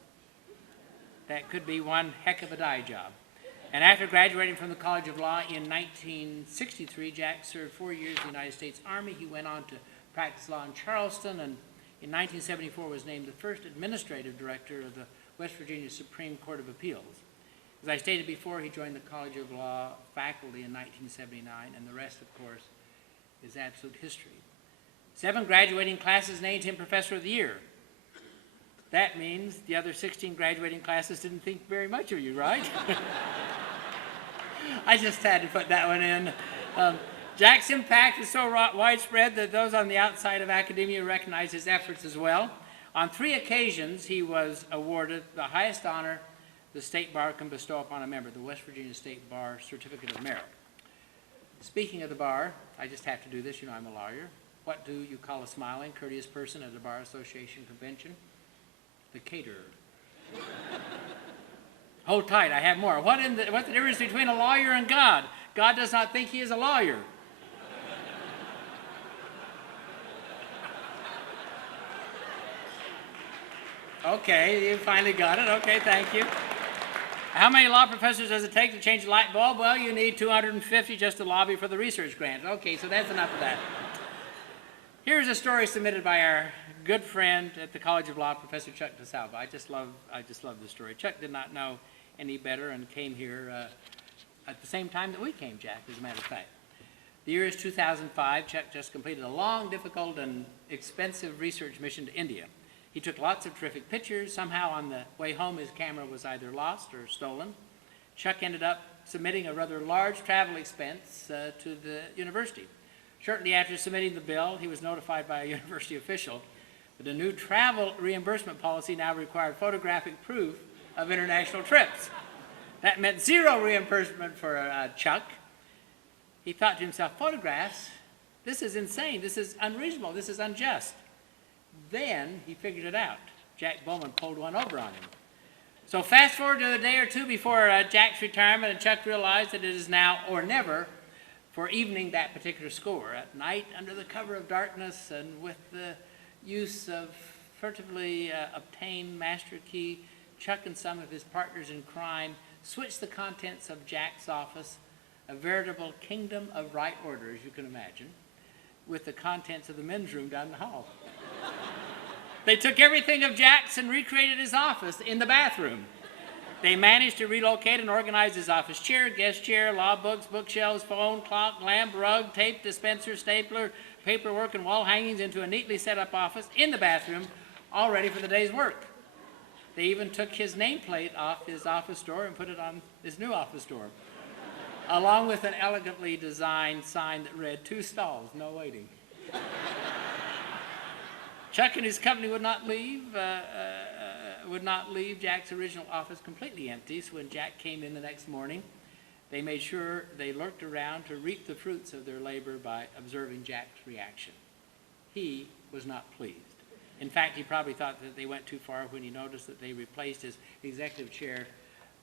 That could be one heck of a dye job. And after graduating from the College of Law in 1963, Jack served 4 years in the United States Army. He went on to practice law in Charleston, and in 1974 was named the first administrative director of the West Virginia Supreme Court of Appeals. As I stated before, he joined the College of Law faculty in 1979, and the rest, of course, is absolute history. 7 graduating classes named him Professor of the Year. That means the other 16 graduating classes didn't think very much of you, right? I just had to put that one in. Jack's impact is so widespread that those on the outside of academia recognize his efforts as well. On 3 occasions, he was awarded the highest honor the State Bar can bestow upon a member, the West Virginia State Bar Certificate of Merit. Speaking of the bar, I just have to do this, you know I'm a lawyer. What do you call a smiling, courteous person at a Bar Association convention? The caterer. Hold tight, I have more. What's the difference between a lawyer and God? God does not think he is a lawyer. Okay, you finally got it. Okay, thank you. How many law professors does it take to change a light bulb? Well, you need 250 just to lobby for the research grant. Okay, so that's enough of that. Here's a story submitted by our good friend at the College of Law, Professor Chuck DeSalva. I just love this story. Chuck did not know any better and came here at the same time that we came, Jack, as a matter of fact. The year is 2005. Chuck just completed a long, difficult, and expensive research mission to India. He took lots of terrific pictures. Somehow on the way home, his camera was either lost or stolen. Chuck ended up submitting a rather large travel expense to the university. Shortly after submitting the bill, he was notified by a university official that a new travel reimbursement policy now required photographic proof of international trips. That meant 0 reimbursement for Chuck. He thought to himself, photographs? This is insane. This is unreasonable. This is unjust. Then he figured it out. Jack Bowman pulled one over on him. So fast forward to a day or two before Jack's retirement, and Chuck realized that it is now or never for evening that particular score. At night, under the cover of darkness and with the use of furtively obtained master key, Chuck and some of his partners in crime switched the contents of Jack's office, a veritable kingdom of right order, as you can imagine, with the contents of the men's room down the hall. They took everything of Jack's and recreated his office in the bathroom. They managed to relocate and organize his office chair, guest chair, law books, bookshelves, phone, clock, lamp, rug, tape dispenser, stapler, paperwork, and wall hangings into a neatly set up office in the bathroom, all ready for the day's work. They even took his nameplate off his office door and put it on his new office door, along with an elegantly designed sign that read, 2 stalls, no waiting. Chuck and his company would not leave Jack's original office completely empty, so when Jack came in the next morning, they made sure they lurked around to reap the fruits of their labor by observing Jack's reaction. He was not pleased. In fact, he probably thought that they went too far when he noticed that they replaced his executive chair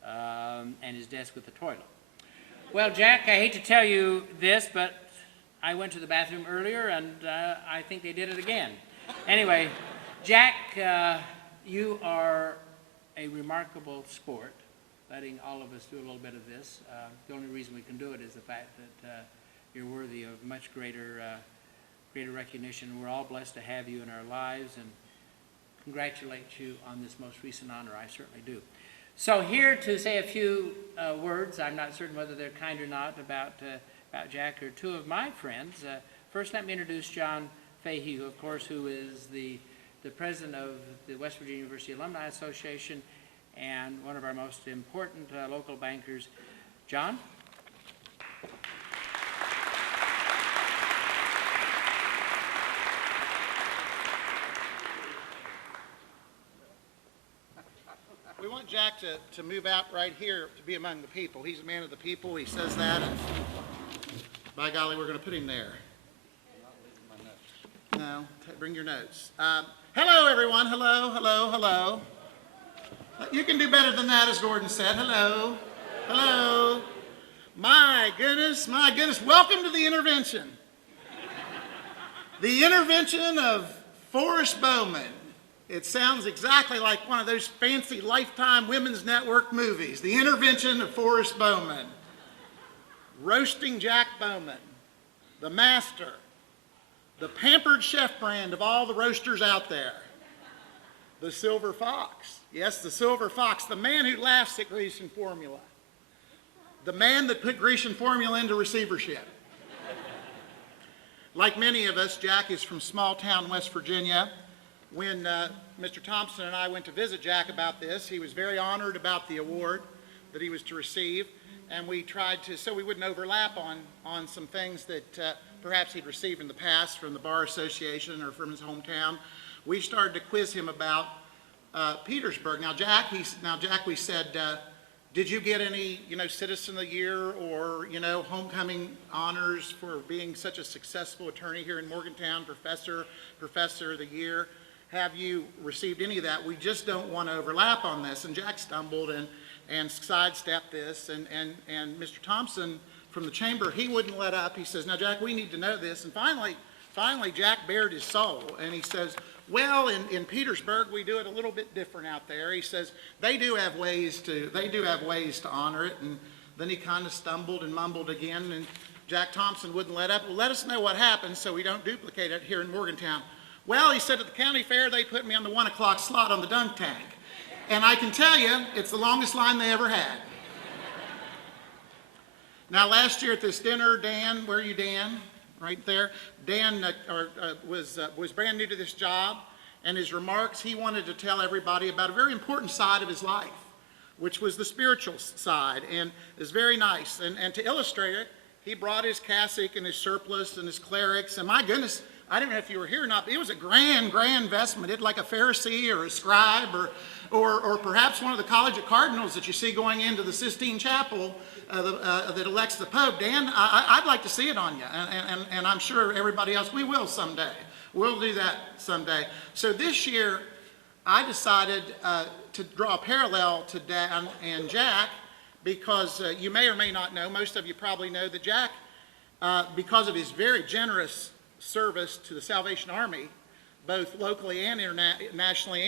and his desk with a toilet. Well, Jack, I hate to tell you this, but I went to the bathroom earlier, and I think they did it again. Anyway, Jack, you are a remarkable sport, letting all of us do a little bit of this. The only reason we can do it is the fact that you're worthy of much greater recognition. We're all blessed to have you in our lives and congratulate you on this most recent honor. I certainly do. So here to say a few words, I'm not certain whether they're kind or not, about Jack, or 2 of my friends. First, let me introduce John Fahey, of course, who is the president of the West Virginia University Alumni Association and one of our most important local bankers. John? We want Jack to move out right here to be among the people. He's a man of the people. He says that, and by golly, we're going to put him there. No, bring your notes. Hello, everyone. Hello, hello, hello. You can do better than that, as Gordon said. Hello, hello. My goodness, my goodness. Welcome to the intervention. The intervention of Forrest Bowman. It sounds exactly like one of those fancy Lifetime Women's Network movies. The intervention of Forrest Bowman. Roasting Jack Bowman, the master, the pampered chef brand of all the roasters out there. The silver fox. Yes, the silver fox. The man who laughs at Grecian formula. The man that put Grecian formula into receivership. Like many of us, Jack is from small town West Virginia. When Mr. Thompson and I went to visit Jack about this, he was very honored about the award that he was to receive, and we tried to, so we wouldn't overlap on some things that perhaps he'd received in the past from the Bar Association or from his hometown. We started to quiz him about Petersburg. Now, Jack, we said, did you get any, Citizen of the Year or, homecoming honors for being such a successful attorney here in Morgantown, Professor of the Year? Have you received any of that? We just don't want to overlap on this. And Jack stumbled and sidestepped this. And Mr. Thompson from the chamber, he wouldn't let up. He says, now, Jack, we need to know this. And finally, Jack bared his soul. And he says, well, in Petersburg, we do it a little bit different out there. He says, they do have ways to honor it. And then he kind of stumbled and mumbled again. And Jack Thompson wouldn't let up. Well, let us know what happened so we don't duplicate it here in Morgantown. Well, he said, at the county fair, they put me on the 1 o'clock slot on the dunk tank. And I can tell you, it's the longest line they ever had. Now, last year at this dinner, Dan, where are you, Dan? Right there. Dan was brand new to this job, and his remarks, he wanted to tell everybody about a very important side of his life, which was the spiritual side, and it's very nice. And to illustrate it, he brought his cassock and his surplice and his clerics, and my goodness, I don't know if you were here or not, but it was a grand vestment. It like a Pharisee or a scribe or perhaps one of the College of Cardinals that you see going into the Sistine Chapel that elects the Pope. Dan, I'd like to see it on you, and I'm sure everybody else, we will someday. We'll do that someday. So this year, I decided to draw a parallel to Dan and Jack because you may or may not know, most of you probably know that Jack, because of his very generous service to the Salvation Army, both locally and internationally.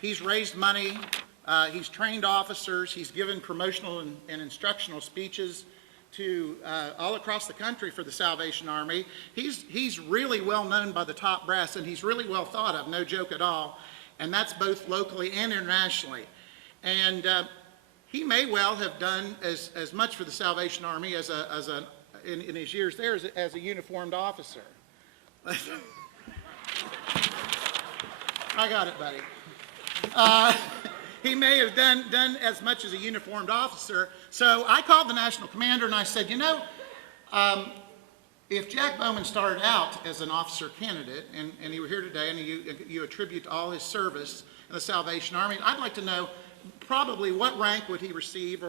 He's raised money, he's trained officers, he's given promotional and instructional speeches to all across the country for the Salvation Army. He's really well known by the top brass, and he's really well thought of, no joke at all, and that's both locally and internationally. And he may well have done as much for the Salvation Army in his years there as a uniformed officer. I got it, buddy. He may have done as much as a uniformed officer. So I called the national commander and I said, if Jack Bowman started out as an officer candidate, and he were here today, and you attribute all his service in the Salvation Army, I'd like to know probably what rank would he receive,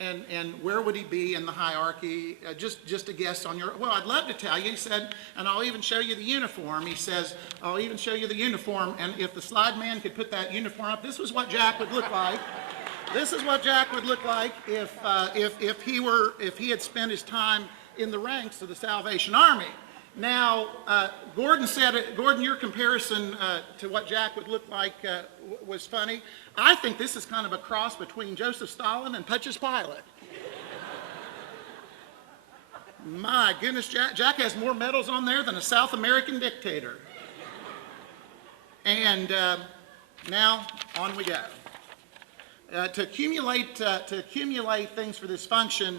and where would he be in the hierarchy? Just a guess on your. Well, I'd love to tell you. He said, and I'll even show you the uniform. He says, I'll even show you the uniform, and if the slide man could put that uniform up, this was what Jack would look like. This is what Jack would look like if he had spent his time in the ranks of the Salvation Army. Now, Gordon, your comparison to what Jack would look like was funny. I think this is kind of a cross between Joseph Stalin and Pontius Pilate. My goodness, Jack has more medals on there than a South American dictator. And now, on we go. To accumulate things for this function,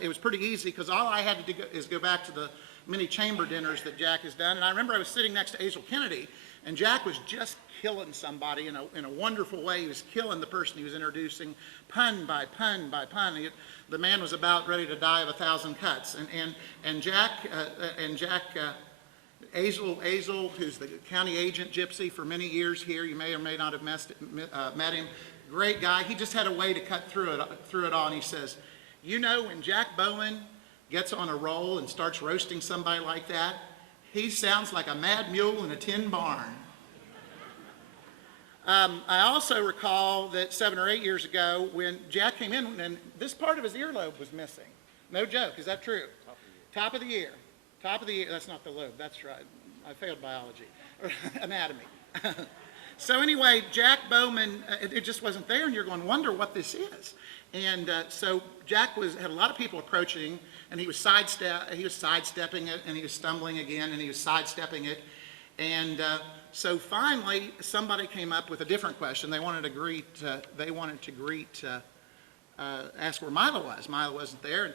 it was pretty easy because all I had to do is go back to the many chamber dinners that Jack has done. And I remember I was sitting next to Hazel Kennedy, and Jack was just killing somebody in a wonderful way. He was killing the person he was introducing, pun by pun by pun. The man was about ready to die of 1,000 cuts. And Jack, Hazel, who's the county agent gypsy for many years here, you may or may not have met him, great guy. He just had a way to cut through it all, and he says, when Jack Bowman gets on a roll and starts roasting somebody like that, he sounds like a mad mule in a tin barn. I also recall that 7 or 8 years ago when Jack came in and this part of his earlobe was missing. No joke, is that true? Top of the ear. Top of the ear, that's not the lobe, that's right. I failed biology, or anatomy. So anyway, Jack Bowman, it just wasn't there, and you're going to wonder what this is. And so Jack had a lot of people approaching him, and he was sidestepping it, and he was stumbling again, and he was sidestepping it. And so finally, somebody came up with a different question. They wanted to ask where Mila was. Mila wasn't there, and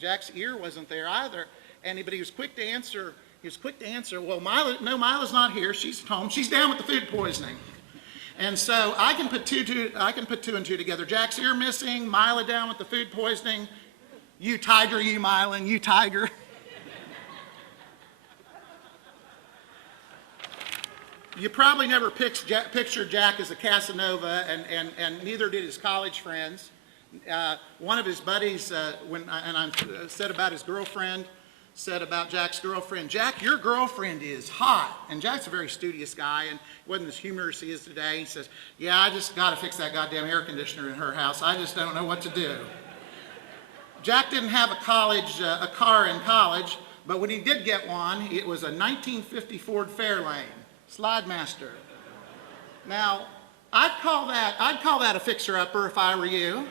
Jack's ear wasn't there either. But he was quick to answer. Well, Mila's not here. She's at home. She's down with the food poisoning. And so I can put two and two together. Jack's ear missing, Mila down with the food poisoning. You tiger, you Milan, you tiger. You probably never pictured Jack as a Casanova, and neither did his college friends. One of his buddies, I said about his girlfriend, said about Jack's girlfriend, Jack, your girlfriend is hot. And Jack's a very studious guy and wasn't as humorous as he is today. He says, yeah, I just got to fix that goddamn air conditioner in her house. I just don't know what to do. Jack didn't have a car in college, but when he did get one, it was a 1950 Ford Fairlane, Slide Master. Now, I'd call that a fixer-upper if I were you.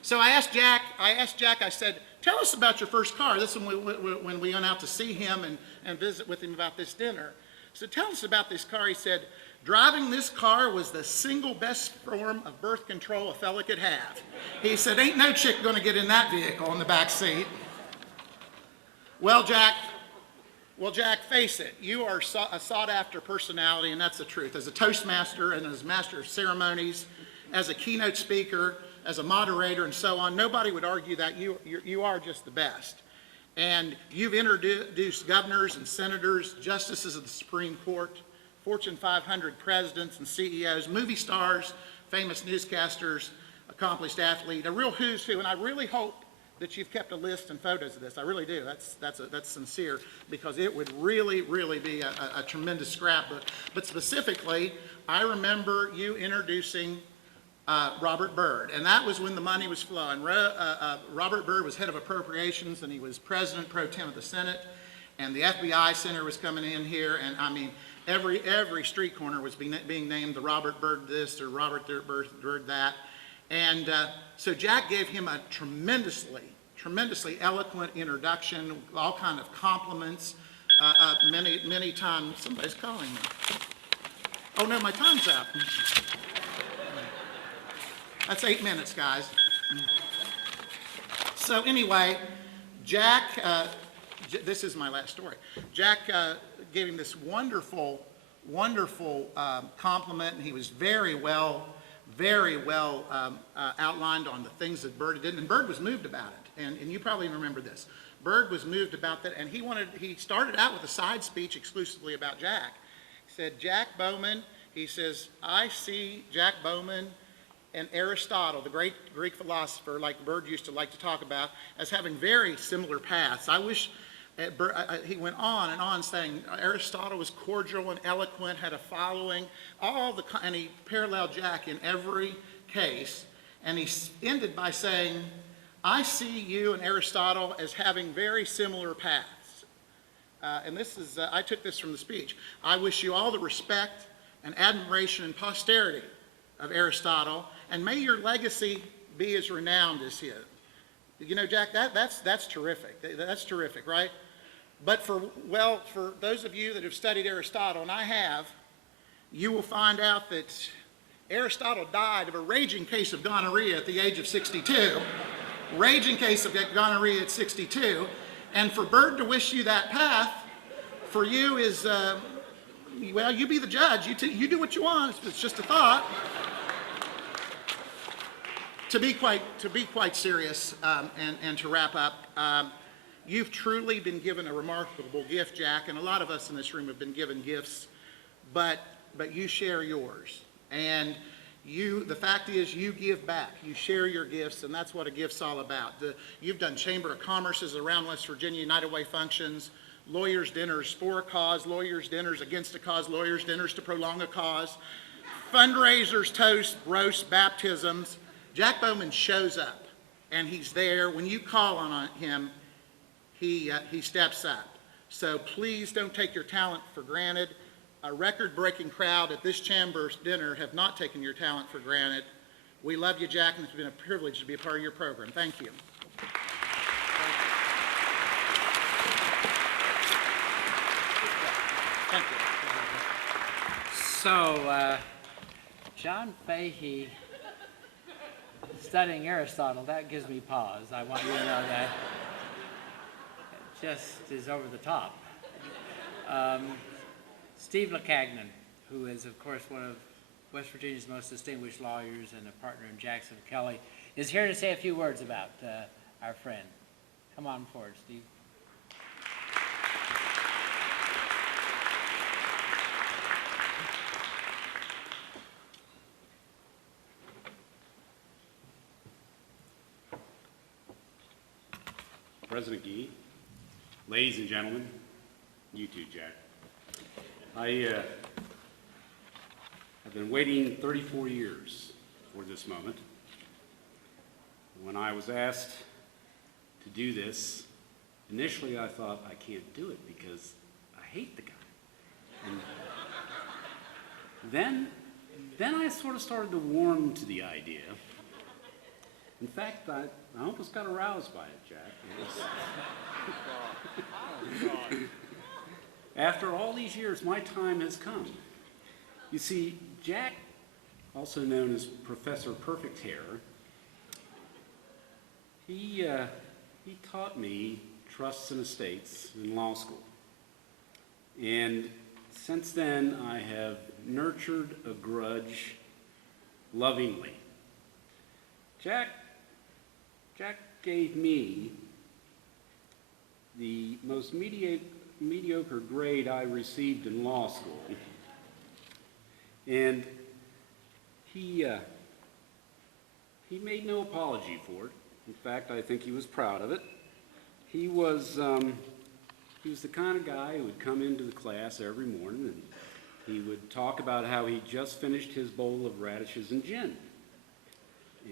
So I asked Jack, I said, tell us about your first car. This is when we went out to see him and visit with him about this dinner. So tell us about this car. He said, driving this car was the single best form of birth control a fella could have. He said, ain't no chick gonna get in that vehicle in the back seat. Well, Jack, face it. You are a sought-after personality, and that's the truth. As a Toastmaster and as master of ceremonies, as a keynote speaker, as a moderator, and so on, nobody would argue that you are just the best. And you've introduced governors and senators, justices of the Supreme Court, Fortune 500 presidents and CEOs, movie stars, famous newscasters, accomplished athlete, a real who's who, and I really hope that you've kept a list and photos of this. I really do. That's sincere, because it would really be a tremendous scrapbook. But specifically, I remember you introducing Robert Byrd, and that was when the money was flowing. Robert Byrd was head of appropriations, and he was president pro tem of the Senate, and the FBI center was coming in here, and I mean, every street corner was being named the Robert Byrd this or Robert Byrd that. And so Jack gave him a tremendously eloquent introduction, all kind of compliments, many times. Somebody's calling me. Oh no, my time's up. That's 8 minutes, guys. So anyway, Jack, this is my last story. Jack gave him this wonderful compliment, and he was very well outlined on the things that Byrd did, and Byrd was moved about it, and you probably remember this. Byrd was moved about that, and he started out with a side speech exclusively about Jack. He said, Jack Bowman, he says, I see Jack Bowman and Aristotle, the great Greek philosopher, like Byrd used to like to talk about, as having very similar paths. I wish, he went on and on saying Aristotle was cordial and eloquent, had a following, and he paralleled Jack in every case. And he ended by saying, I see you and Aristotle as having very similar paths. And this is, I took this from the speech. I wish you all the respect and admiration and posterity of Aristotle, and may your legacy be as renowned as his. You know, Jack, that's terrific. That's terrific, right? But for those of you that have studied Aristotle, and I have, you will find out that Aristotle died of a raging case of gonorrhea at the age of 62. Raging case of gonorrhea at 62. And for Byrd to wish you that path, for you is, well, you be the judge. You do what you want. It's just a thought. To be quite serious, and to wrap up, you've truly been given a remarkable gift, Jack, and a lot of us in this room have been given gifts, but you share yours. And the fact is, you give back. You share your gifts, and that's what a gift's all about. You've done Chamber of Commerce's around West Virginia, United Way functions, lawyers' dinners for a cause, lawyers' dinners against a cause, lawyers' dinners to prolong a cause, fundraisers, toasts, roasts, baptisms. Jack Bowman shows up, and he's there. When you call on him, he steps up. So please don't take your talent for granted. A record-breaking crowd at this Chamber's dinner have not taken your talent for granted. We love you, Jack, and it's been a privilege to be a part of your program. Thank you. Thank you. So, John Fahey studying Aristotle, that gives me pause. I want you to know that. It just is over the top. Steve Lacagnan, who is, of course, one of West Virginia's most distinguished lawyers and a partner in Jackson Kelly, is here to say a few words about our friend. Come on forward, Steve. President Gee, ladies and gentlemen, you too, Jack. I have been waiting 34 years for this moment. When I was asked to do this, initially I thought I can't do it because I hate the guy. And then I sort of started to warm to the idea. In fact, I almost got aroused by it, Jack. After all these years, my time has come. You see, Jack, also known as Professor Perfect Hair, he taught me trusts and estates in law school. And since then, I have nurtured a grudge lovingly. Jack gave me the most mediocre grade I received in law school. And he made no apology for it. In fact, I think he was proud of it. He was the kind of guy who would come into the class every morning and he would talk about how he just finished his bowl of radishes and gin.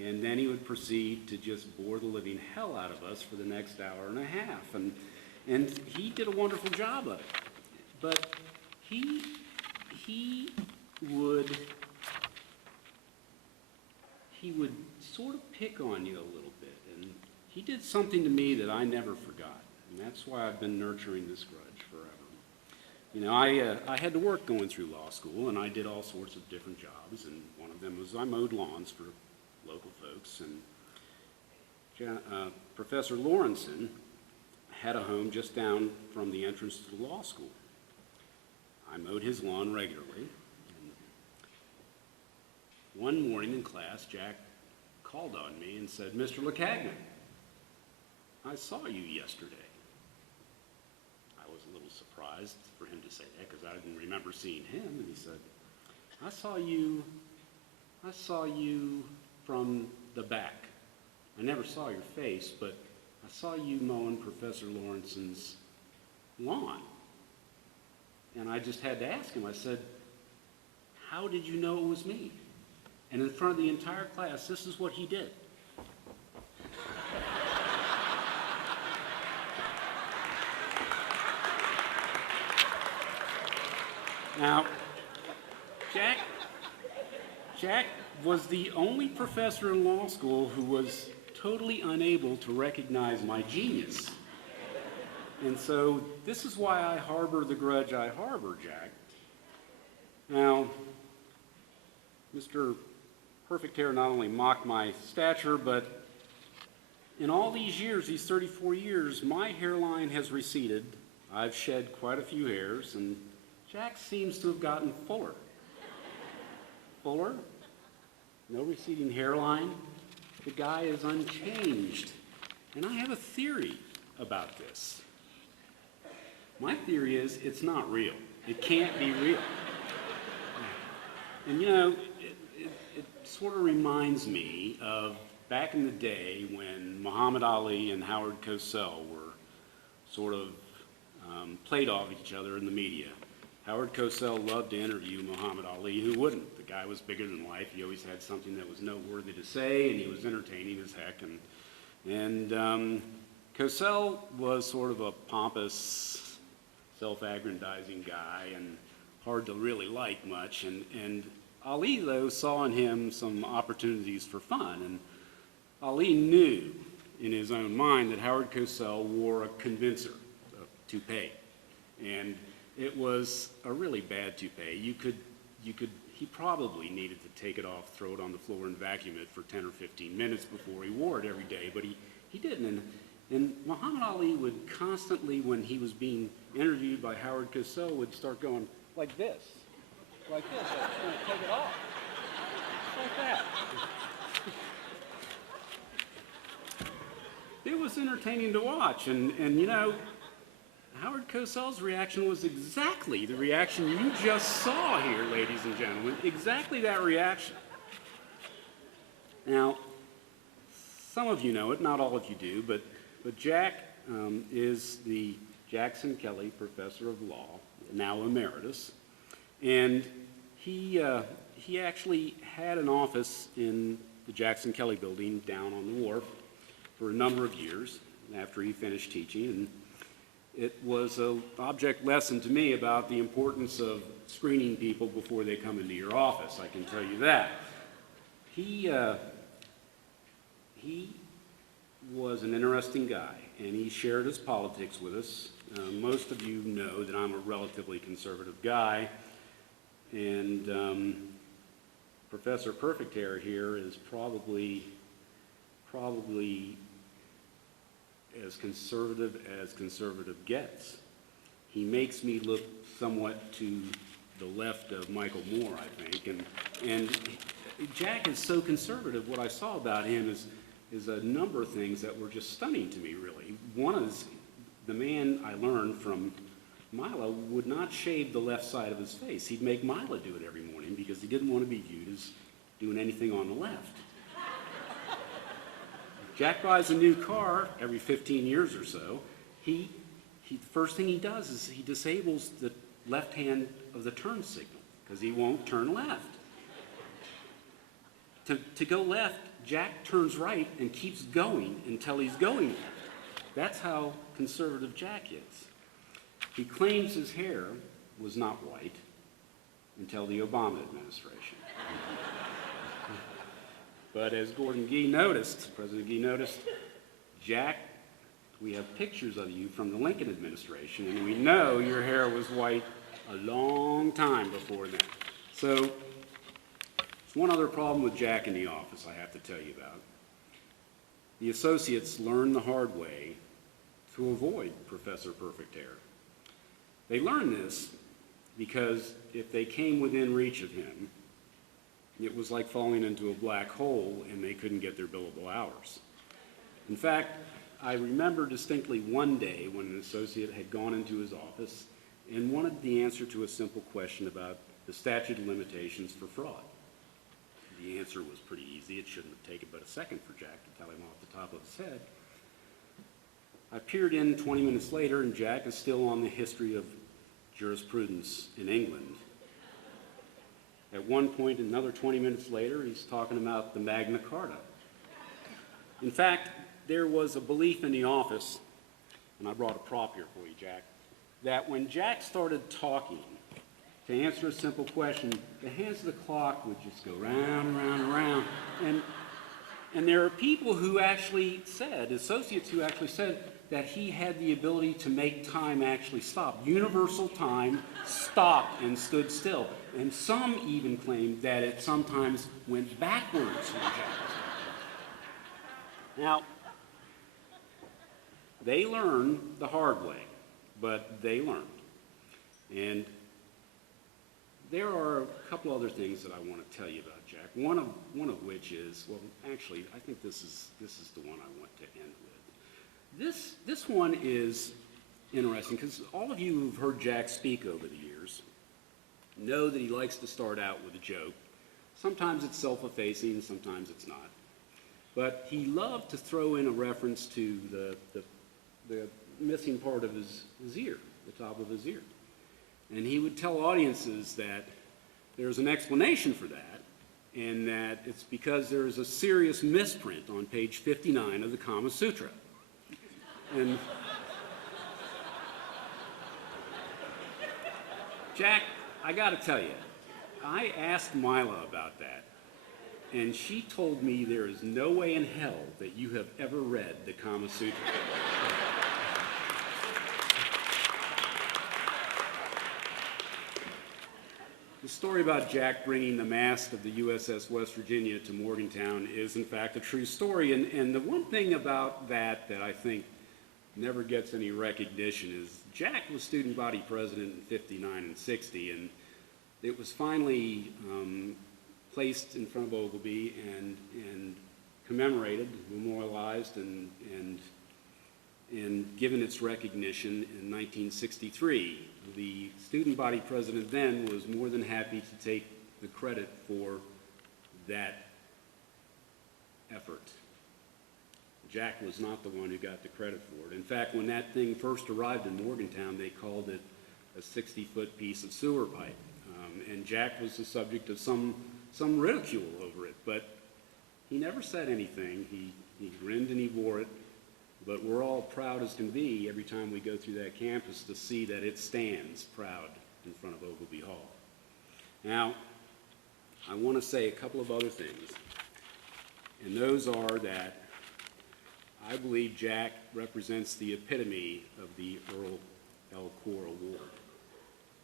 And then he would proceed to just bore the living hell out of us for the next hour and a half. And he did a wonderful job of it. But he would sort of pick on you a little bit. And he did something to me that I never forgot. And that's why I've been nurturing this grudge forever. You know, I had to work going through law school, and I did all sorts of different jobs. And one of them was I mowed lawns for local folks. And Professor Lawrenson had a home just down from the entrance to the law school. I mowed his lawn regularly. And one morning in class, Jack called on me and said, "Mr. Lacagnan, I saw you yesterday." I was a little surprised for him to say that because I didn't remember seeing him. And he said, I saw you from the back. I never saw your face, but I saw you mowing Professor Lawrenson's lawn." And I just had to ask him, I said, "How did you know it was me?" And in front of the entire class, this is what he did. Now, Jack was the only professor in law school who was totally unable to recognize my genius. And so this is why I harbor the grudge I harbor, Jack. Now, Mr. Perfect Hair not only mocked my stature, but in all these years, these 34 years, my hairline has receded. I've shed quite a few hairs, and Jack seems to have gotten fuller. Fuller? No receding hairline. The guy is unchanged. And I have a theory about this. My theory is it's not real. It can't be real. And you know, it sort of reminds me of back in the day when Muhammad Ali and Howard Cosell were sort of played off each other in the media. Howard Cosell loved to interview Muhammad Ali. Who wouldn't? The guy was bigger than life. He always had something that was noteworthy to say, and he was entertaining as heck. And Cosell was sort of a pompous, self-aggrandizing guy and hard to really like much. And Ali, though, saw in him some opportunities for fun. And Ali knew in his own mind that Howard Cosell wore a convincer, a toupee. And it was a really bad toupee. You could he probably needed to take it off, throw it on the floor, and vacuum it for 10 or 15 minutes before he wore it every day, but he didn't. And Muhammad Ali would constantly, when he was being interviewed by Howard Cosell, would start going like this. Like this. I was going to take it off. Like that. It was entertaining to watch, and you know, Howard Cosell's reaction was exactly the reaction you just saw here, ladies and gentlemen. Exactly that reaction. Now, some of you know it, not all of you do, but Jack is the Jackson Kelly Professor of Law, now emeritus, and he actually had an office in the Jackson Kelly building down on the wharf for a number of years after he finished teaching, and it was an object lesson to me about the importance of screening people before they come into your office, I can tell you that. He was an interesting guy, and he shared his politics with us. Most of you know that I'm a relatively conservative guy, and Professor Perfect Hair here is probably as conservative gets. He makes me look somewhat to the left of Michael Moore, I think, and Jack is so conservative. What I saw about him is a number of things that were just stunning to me, really. One is the man, I learned from Milo, would not shave the left side of his face. He'd make Milo do it every morning because he didn't want to be viewed as doing anything on the left. Jack buys a new car every 15 years or so. The first thing he does is he disables the left hand of the turn signal because he won't turn left. To go left, Jack turns right and keeps going until he's going left. That's how conservative Jack is. He claims his hair was not white until the Obama administration. But as President Gee noticed, Jack, we have pictures of you from the Lincoln administration, and we know your hair was white a long time before then. So, there's one other problem with Jack in the office I have to tell you about. The associates learned the hard way to avoid Professor Perfect Hair. They learned this because if they came within reach of him, it was like falling into a black hole and they couldn't get their billable hours. In fact, I remember distinctly one day when an associate had gone into his office and wanted the answer to a simple question about the statute of limitations for fraud. The answer was pretty easy. It shouldn't have taken but a second for Jack to tell him off the top of his head. I peered in 20 minutes later, and Jack is still on the history of jurisprudence in England. At one point, another 20 minutes later, he's talking about the Magna Carta. In fact, there was a belief in the office, and I brought a prop here for you, Jack, that when Jack started talking, to answer a simple question, the hands of the clock would just go round and round and round. And there are people who actually said, associates who actually said, that he had the ability to make time actually stop. Universal time stopped and stood still. And some even claimed that it sometimes went backwards when Jack was talking. Now, they learned the hard way, but they learned. And there are a couple other things that I want to tell you about Jack. One of which is, well, actually, I think this is the one I want to end with. This one is interesting because all of you who've heard Jack speak over the years know that he likes to start out with a joke. Sometimes it's self-effacing, sometimes it's not. But he loved to throw in a reference to the missing part of his ear, the top of his ear. And he would tell audiences that there's an explanation for that, and that it's because there is a serious misprint on page 59 of the Kama Sutra. And Jack, I got to tell you, I asked Mila about that, and she told me there is no way in hell that you have ever read the Kama Sutra. The story about Jack bringing the mast of the USS West Virginia to Morgantown is in fact a true story. And the one thing about that I think never gets any recognition is Jack was student body president in 59 and 60, and it was finally placed in front of Ogilvy and commemorated, memorialized, and given its recognition in 1963. The student body president then was more than happy to take the credit for that effort. Jack was not the one who got the credit for it. In fact, when that thing first arrived in Morgantown, they called it a 60-foot piece of sewer pipe. And Jack was the subject of some ridicule over it, but he never said anything. He grinned and he wore it. But we're all proud as can be every time we go through that campus to see that it stands proud in front of Ogilvy Hall. Now, I want to say a couple of other things, and those are that I believe Jack represents the epitome of the Earl L. Core Award.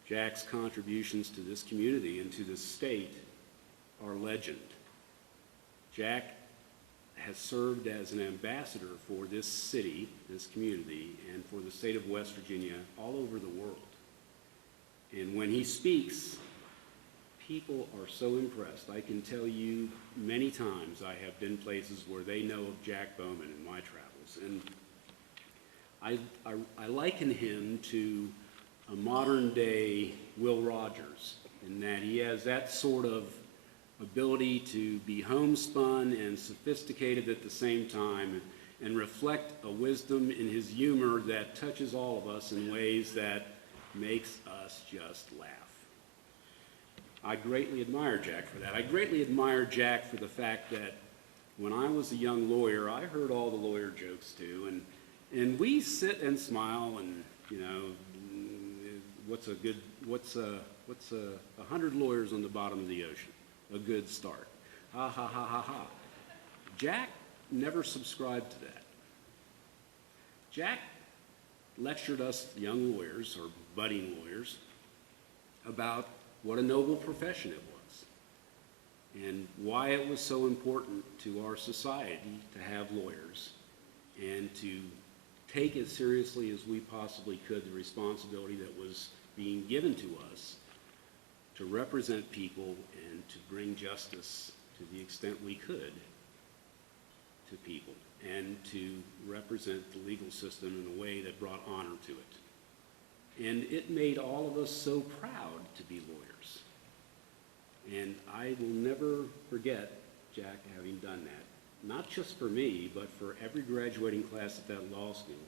Jack's contributions to this community and to this state are legend. Jack has served as an ambassador for this city, this community, and for the state of West Virginia all over the world. And when he speaks, people are so impressed. I can tell you many times I have been places where they know of Jack Bowman in my travels. And I liken him to a modern day Will Rogers in that he has that sort of ability to be homespun and sophisticated at the same time and reflect a wisdom in his humor that touches all of us in ways that makes us just laugh. I greatly admire Jack for that. I greatly admire Jack for the fact that when I was a young lawyer, I heard all the lawyer jokes too, and we sit and smile and, you know, what's 100 lawyers on the bottom of the ocean? A good start. Ha ha ha ha ha. Jack never subscribed to that. Jack lectured us young lawyers or budding lawyers about what a noble profession it was and why it was so important to our society to have lawyers and to take as seriously as we possibly could the responsibility that was being given to us to represent people and to bring justice to the extent we could to people and to represent the legal system in a way that brought honor to it. And it made all of us so proud to be lawyers. And I will never forget Jack having done that, not just for me, but for every graduating class at that law school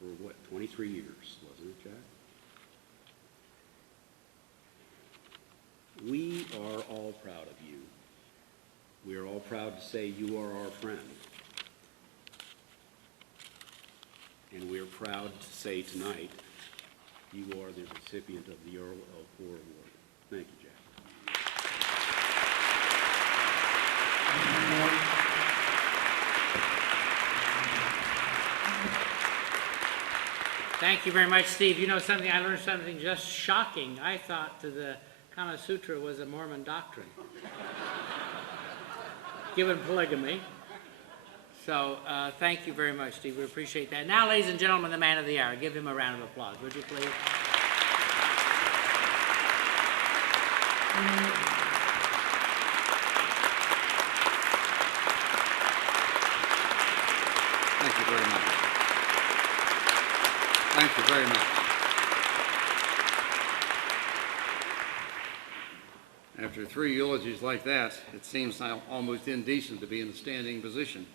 for, 23 years, wasn't it, Jack? We are all proud of you. We are all proud to say you are our friend. And we are proud to say tonight you are the recipient of the Earl L. Core Award. Thank you, Jack. Thank you very much, Steve. You know something, I learned something just shocking. I thought that the Kama Sutra was a Mormon doctrine, given polygamy. So thank you very much, Steve. We appreciate that. Now, ladies and gentlemen, the man of the hour. Give him a round of applause, would you please? Thank you very much. Thank you very much. After 3 eulogies like that, it seems almost indecent to be in a standing position.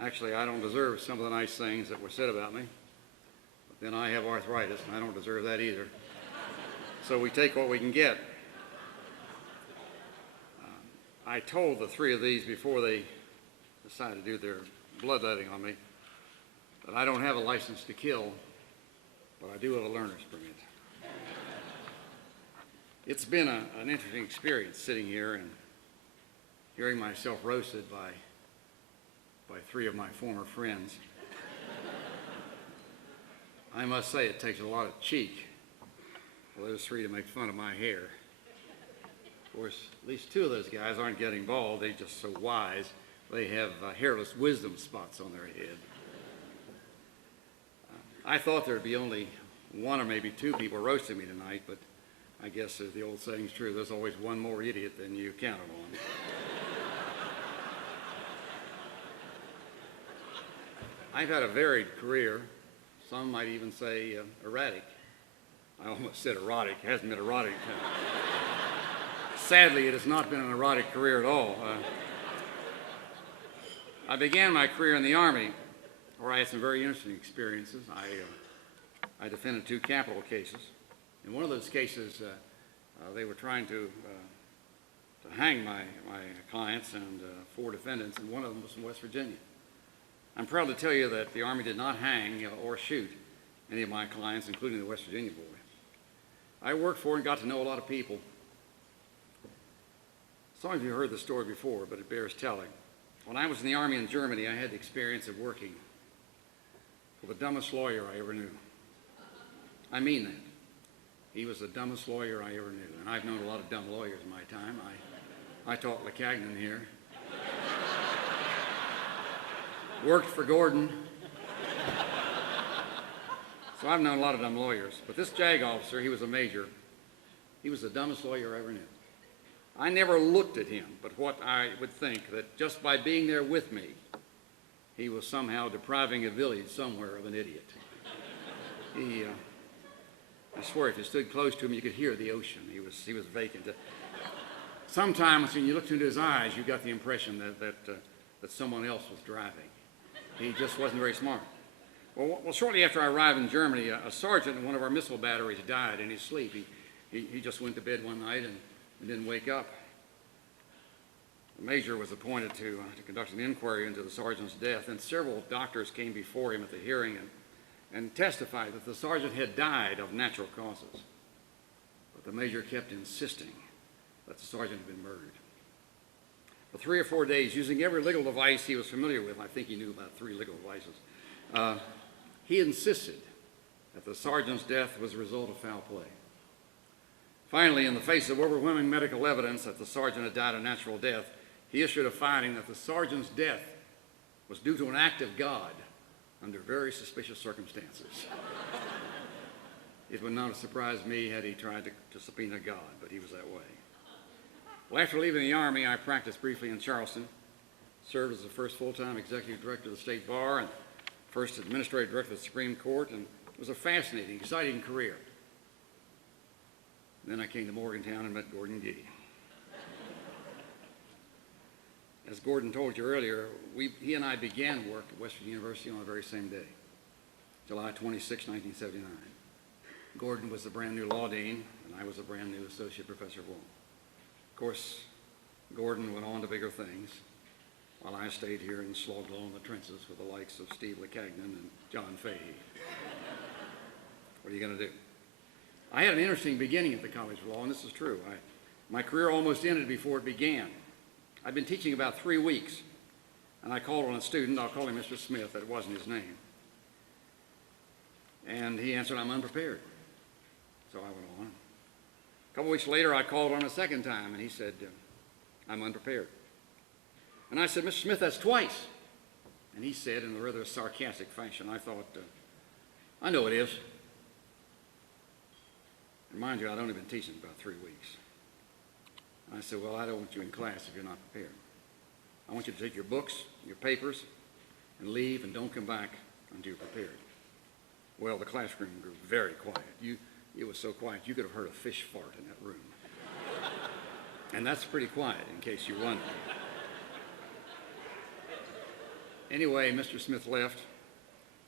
Actually, I don't deserve some of the nice things that were said about me, but then I have arthritis, and I don't deserve that either. So we take what we can get. I told the three of these before they decided to do their bloodletting on me that I don't have a license to kill, but I do have a learner's permit. It's been an interesting experience sitting here and hearing myself roasted by three of my former friends. I must say it takes a lot of cheek for those three to make fun of my hair. Of course, at least two of those guys aren't getting bald. They're just so wise. They have hairless wisdom spots on their head. I thought there'd be only one or maybe two people roasting me tonight, but I guess the old saying's true. There's always one more idiot than you counted on. I've had a varied career. Some might even say erratic. I almost said erotic. It hasn't been erotic. Sadly, it has not been an erotic career at all. I began my career in the Army, where I had some very interesting experiences. I defended 2 capital cases. In one of those cases, they were trying to hang my clients and 4 defendants, and one of them was from West Virginia. I'm proud to tell you that the Army did not hang or shoot any of my clients, including the West Virginia boy. I worked for and got to know a lot of people. Some of you heard the story before, but it bears telling. When I was in the Army in Germany, I had the experience of working for the dumbest lawyer I ever knew. I mean that. He was the dumbest lawyer I ever knew, and I've known a lot of dumb lawyers in my time. I taught Lacagnan here. Worked for Gordon. So I've known a lot of dumb lawyers. But this JAG officer, he was a major. He was the dumbest lawyer I ever knew. I never looked at him, but what I would think that just by being there with me, he was somehow depriving a village somewhere of an idiot. I swear, if you stood close to him, you could hear the ocean. He was vacant. Sometimes when you looked into his eyes, you got the impression that someone else was driving. He just wasn't very smart. Well, shortly after I arrived in Germany, a sergeant in one of our missile batteries died in his sleep. He just went to bed one night and didn't wake up. The major was appointed to conduct an inquiry into the sergeant's death, and several doctors came before him at the hearing and testified that the sergeant had died of natural causes. But the major kept insisting that the sergeant had been murdered. For 3 or 4 days, using every legal device he was familiar with, I think he knew about 3 legal devices, he insisted that the sergeant's death was a result of foul play. Finally, in the face of overwhelming medical evidence that the sergeant had died a natural death, he issued a finding that the sergeant's death was due to an act of God under very suspicious circumstances. It would not have surprised me had he tried to subpoena God, but he was that way. Well, after leaving the Army, I practiced briefly in Charleston, served as the first full-time executive director of the State Bar and first administrative director of the Supreme Court, and it was a fascinating, exciting career. Then I came to Morgantown and met Gordon Gee. As Gordon told you earlier, he and I began work at Western University on the very same day, July 26, 1979. Gordon was the brand new law dean, and I was a brand new associate professor of law. Of course, Gordon went on to bigger things, while I stayed here and slogged along the trenches with the likes of Steve Lacagnan and John Fahey. What are you going to do? I had an interesting beginning at the College of Law, and this is true. My career almost ended before it began. I'd been teaching about 3 weeks, and I called on a student. I'll call him Mr. Smith. That wasn't his name. And he answered, "I'm unprepared." So I went on. A couple weeks later, I called on a second time, and he said, "I'm unprepared." And I said, "Mr. Smith, that's twice." And he said in a rather sarcastic fashion, I thought, "I know it is." And mind you, I'd only been teaching about 3 weeks. I said, "Well, I don't want you in class if you're not prepared. I want you to take your books, your papers, and leave, and don't come back until you're prepared." Well, the classroom grew very quiet. It was so quiet you could have heard a fish fart in that room. And that's pretty quiet, in case you wonder. Anyway, Mr. Smith left,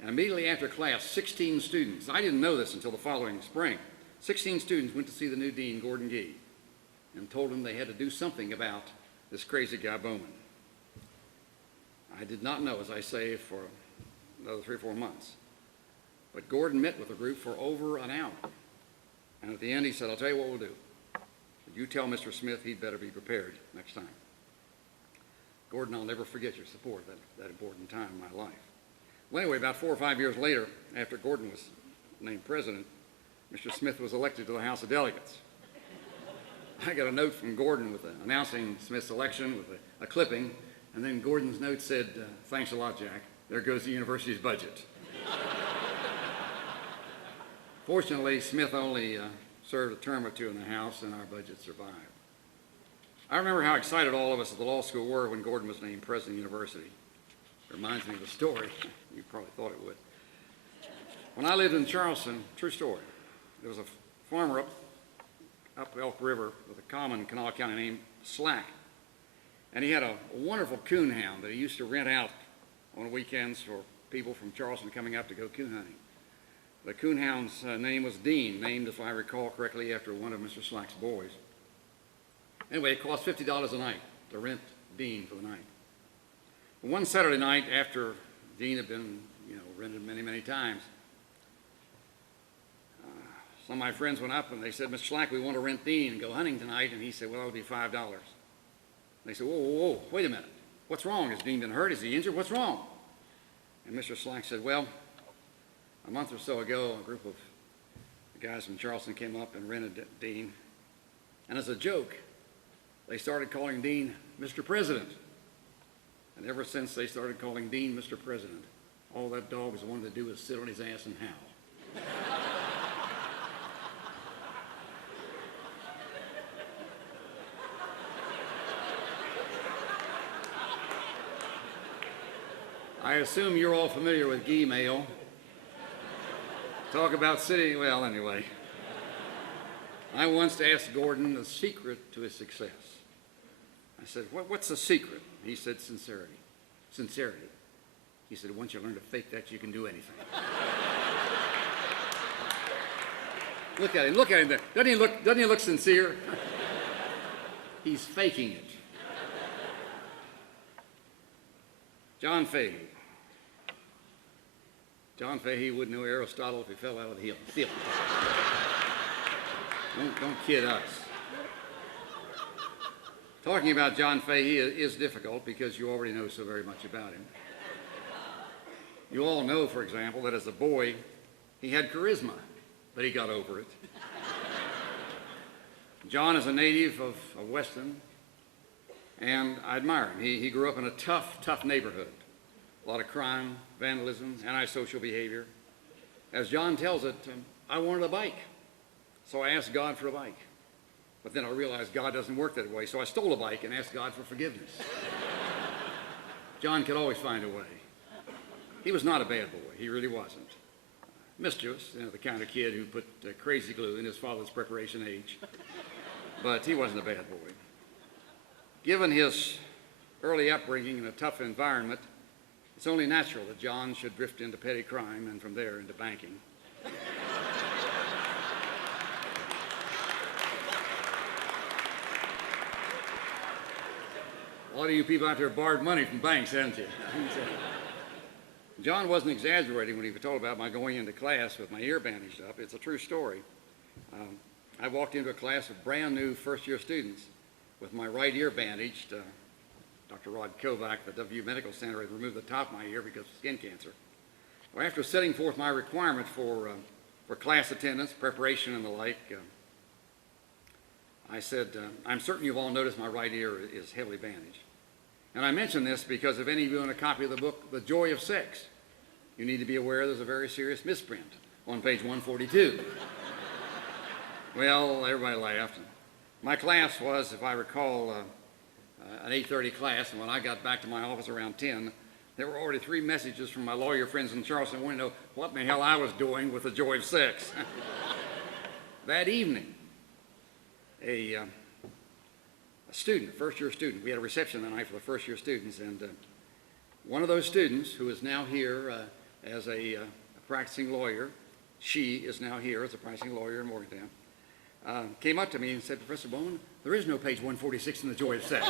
and immediately after class, 16 students, I didn't know this until the following spring, 16 students went to see the new dean, Gordon Gee, and told him they had to do something about this crazy guy Bowman. I did not know, as I say, for another 3 or 4 months. But Gordon met with the group for over an hour. And at the end he said, "I'll tell you what we'll do. You tell Mr. Smith he'd better be prepared next time." Gordon, I'll never forget your support at that important time in my life. Well, anyway, about 4 or 5 years later, after Gordon was named president, Mr. Smith was elected to the House of Delegates. I got a note from Gordon announcing Smith's election with a clipping, and then Gordon's note said, "Thanks a lot, Jack. There goes the university's budget." Fortunately, Smith only served a term or two in the House, and our budget survived. I remember how excited all of us at the law school were when Gordon was named president of the university. It reminds me of a story. You probably thought it would. When I lived in Charleston, true story, there was a farmer up Elk River with a common in Kanawha County named Slack. And he had a wonderful coon hound that he used to rent out on weekends for people from Charleston coming up to go coon hunting. The coon hound's name was Dean, named, if I recall correctly, after one of Mr. Slack's boys. Anyway, it cost $50 a night to rent Dean for the night. One Saturday night, after Dean had been, rented many, many times, some of my friends went up and they said, "Mr. Slack, we want to rent Dean and go hunting tonight." And he said, "Well, it'll be $5. They said, whoa, wait a minute. What's wrong? Has Dean been hurt? Is he injured? What's wrong?" And Mr. Slack said, "Well, a month or so ago, a group of guys from Charleston came up and rented Dean. And as a joke, they started calling Dean Mr. President. And ever since they started calling Dean Mr. President, all that dog has wanted to do is sit on his ass and howl." I assume you're all familiar with Gmail. Talk about sitting, well, anyway. I once asked Gordon the secret to his success. I said, what's the secret? He said, sincerity. Sincerity. He said, once you learn to fake that, you can do anything. Look at him there. Doesn't he look sincere? He's faking it. John Fahey. John Fahey wouldn't know Aristotle if he fell out of the hill. Don't kid us. Talking about John Fahey is difficult because you already know so very much about him. You all know, for example, that as a boy, he had charisma, but he got over it. John is a native of Weston, and I admire him. He grew up in a tough neighborhood. A lot of crime, vandalism, antisocial behavior. As John tells it, I wanted a bike, so I asked God for a bike. But then I realized God doesn't work that way, so I stole a bike and asked God for forgiveness. John could always find a way. He was not a bad boy. He really wasn't. Mischievous, the kind of kid who put crazy glue in his father's preparation age. But he wasn't a bad boy. Given his early upbringing in a tough environment, it's only natural that John should drift into petty crime and from there into banking. A lot of you people out there borrowed money from banks, haven't you? John wasn't exaggerating when he was told about my going into class with my ear bandaged up. It's a true story. I walked into a class of brand new first-year students with my right ear bandaged. Dr. Rod Kovac, the WVU Medical Center, had removed the top of my ear because of skin cancer. Well, after setting forth my requirements for class attendance, preparation, and the like, I said, I'm certain you've all noticed my right ear is heavily bandaged. And I mention this because if any of you own a copy of the book, The Joy of Sex, you need to be aware there's a very serious misprint on page 142. Well, everybody laughed. My class was, if I recall, an 8:30 class, and when I got back to my office around 10, there were already 3 messages from my lawyer friends in Charleston wanting to know what in the hell I was doing with The Joy of Sex. That evening, a student, a first-year student, we had a reception that night for the first-year students, and one of those students, who is now here as a practicing lawyer, she is now here as a practicing lawyer in Morgantown, came up to me and said, Professor Bowman, there is no page 146 in The Joy of Sex.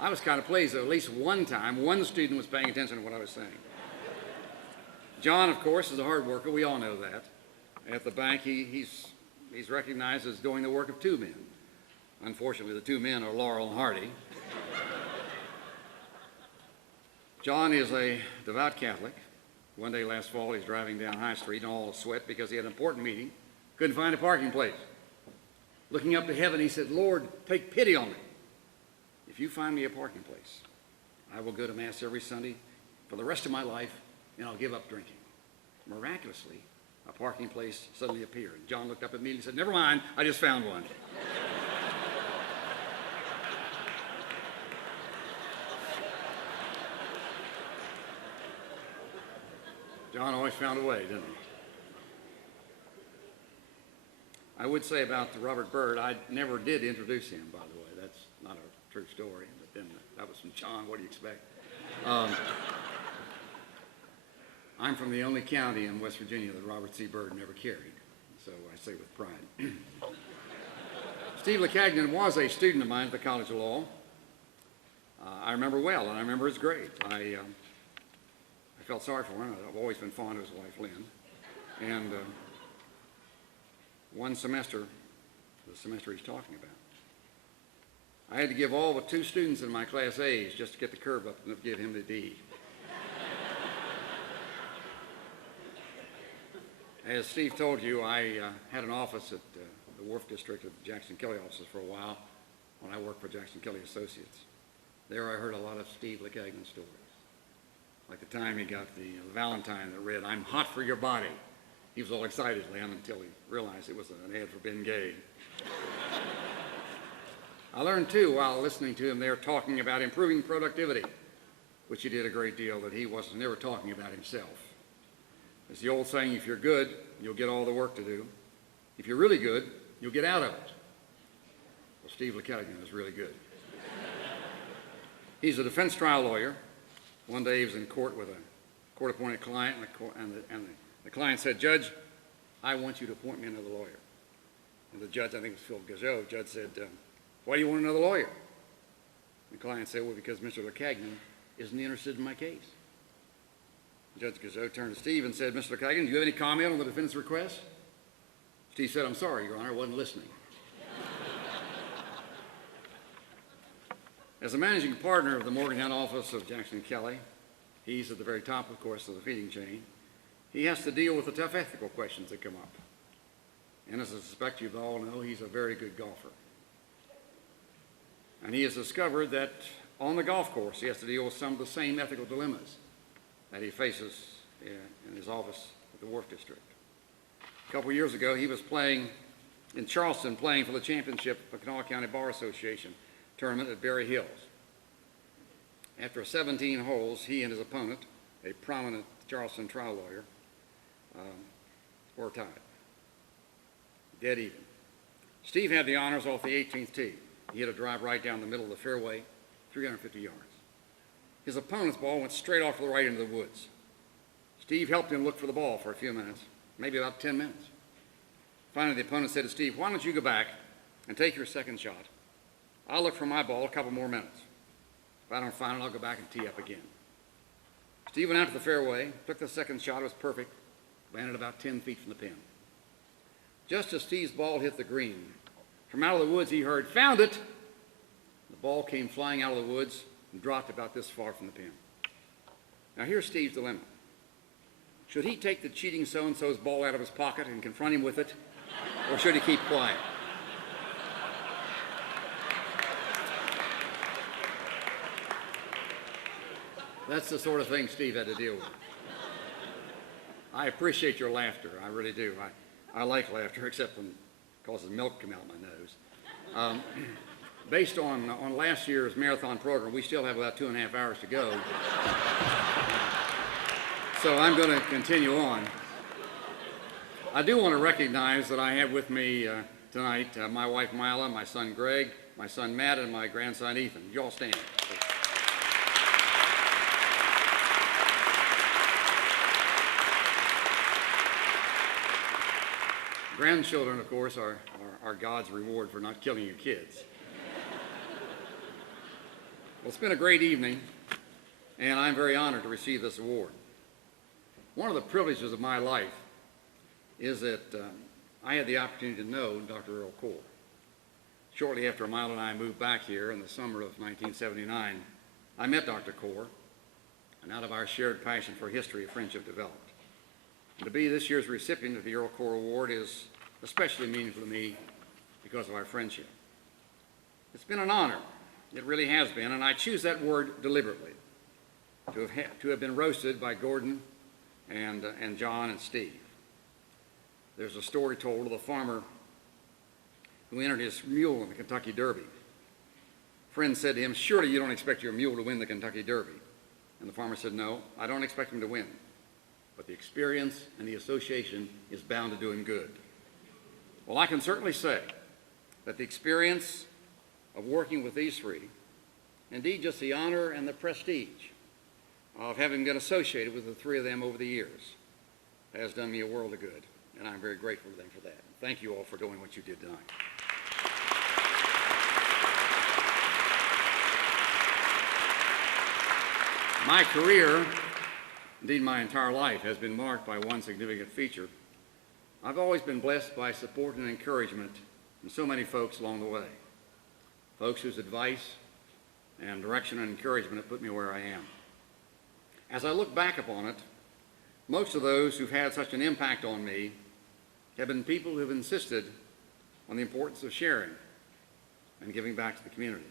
I was kind of pleased that at least one time, one student was paying attention to what I was saying. John, of course, is a hard worker. We all know that. At the bank, he's recognized as doing the work of 2 men. Unfortunately, the 2 men are Laurel and Hardy. John is a devout Catholic. One day last fall, he's driving down High Street in all a sweat because he had an important meeting, couldn't find a parking place. Looking up to heaven, he said, "Lord, take pity on me. If you find me a parking place, I will go to Mass every Sunday for the rest of my life, and I'll give up drinking." Miraculously, a parking place suddenly appeared. John looked up at me and said, "Never mind, I just found one." John always found a way, didn't he? I would say about Robert Byrd, I never did introduce him, by the way. That's not a true story, but then that was from John. What do you expect? I'm from the only county in West Virginia that Robert C. Byrd never carried, so I say with pride. Steve LeCagnon was a student of mine at the College of Law. I remember well, and I remember his grades. I felt sorry for him. I've always been fond of his wife, Lynn. And one semester, the semester he's talking about, I had to give all but 2 students in my class A's just to get the curve up enough to give him the D. As Steve told you, I had an office at the Wharf District of the Jackson Kelly offices for a while when I worked for Jackson Kelly Associates. There I heard a lot of Steve LeCagnon stories. Like the time he got the Valentine that read, "I'm hot for your body." He was all excited, Lynn, until he realized it was an ad for Ben Gay. I learned, too, while listening to him there talking about improving productivity, which he did a great deal, that he wasn't never talking about himself. It's the old saying, if you're good, you'll get all the work to do. If you're really good, you'll get out of it. Well, Steve LeCagnon is really good. He's a defense trial lawyer. One day he was in court with a court-appointed client, and the client said, "Judge, I want you to appoint me another lawyer." And the judge, I think it was Phil Gazot, the judge said, "Why do you want another lawyer?" The client said, "Well, because Mr. LeCagnon isn't interested in my case." Judge Gazot turned to Steve and said, "Mr. LeCagnon, do you have any comment on the defendant's request?" Steve said, "I'm sorry, Your Honor, I wasn't listening." As a managing partner of the Morgantown office of Jackson Kelly, he's at the very top, of course, of the feeding chain. He has to deal with the tough ethical questions that come up. And as I suspect you all know, he's a very good golfer. And he has discovered that on the golf course, he has to deal with some of the same ethical dilemmas that he faces in his office at the Wharf District. A couple years ago, he was playing in Charleston, playing for the championship of Kanawha County Bar Association tournament at Berry Hills. After 17 holes, he and his opponent, a prominent Charleston trial lawyer, were tied. Dead even. Steve had the honors off the 18th tee. He hit a drive right down the middle of the fairway, 350 yards. His opponent's ball went straight off to the right into the woods. Steve helped him look for the ball for a few minutes, maybe about 10 minutes. Finally, the opponent said to Steve, "Why don't you go back and take your second shot? I'll look for my ball a couple more minutes. If I don't find it, I'll go back and tee up again." Steve went out to the fairway, took the second shot, it was perfect, landed about 10 feet from the pin. Just as Steve's ball hit the green, from out of the woods he heard, "Found it!" The ball came flying out of the woods and dropped about this far from the pin. Now here's Steve's dilemma. Should he take the cheating so-and-so's ball out of his pocket and confront him with it, or should he keep quiet? That's the sort of thing Steve had to deal with. I appreciate your laughter, I really do. I like laughter, except when it causes milk to come out my nose. Based on last year's marathon program, we still have about 2.5 hours to go. So I'm going to continue on. I do want to recognize that I have with me tonight my wife Mila, my son Greg, my son Matt, and my grandson Ethan. You all stand. Grandchildren, of course, are God's reward for not killing your kids. Well, it's been a great evening, and I'm very honored to receive this award. One of the privileges of my life is that I had the opportunity to know Dr. Earl Core. Shortly after Milo and I moved back here in the summer of 1979, I met Dr. Core. and out of our shared passion for history, a friendship developed. And to be this year's recipient of the Earl Corps Award is especially meaningful to me because of our friendship. It's been an honor. It really has been, and I choose that word deliberately, to have been roasted by Gordon and John and Steve. There's a story told of the farmer who entered his mule in the Kentucky Derby. A friend said to him, "Surely you don't expect your mule to win the Kentucky Derby." And the farmer said, "No, I don't expect him to win, but the experience and the association is bound to do him good." Well, I can certainly say that the experience of working with these three, indeed just the honor and the prestige of having been associated with the three of them over the years, has done me a world of good, and I'm very grateful to them for that. Thank you all for doing what you did tonight. My career, indeed my entire life, has been marked by one significant feature. I've always been blessed by support and encouragement from so many folks along the way, folks whose advice and direction and encouragement have put me where I am. As I look back upon it, most of those who've had such an impact on me have been people who've insisted on the importance of sharing and giving back to the community.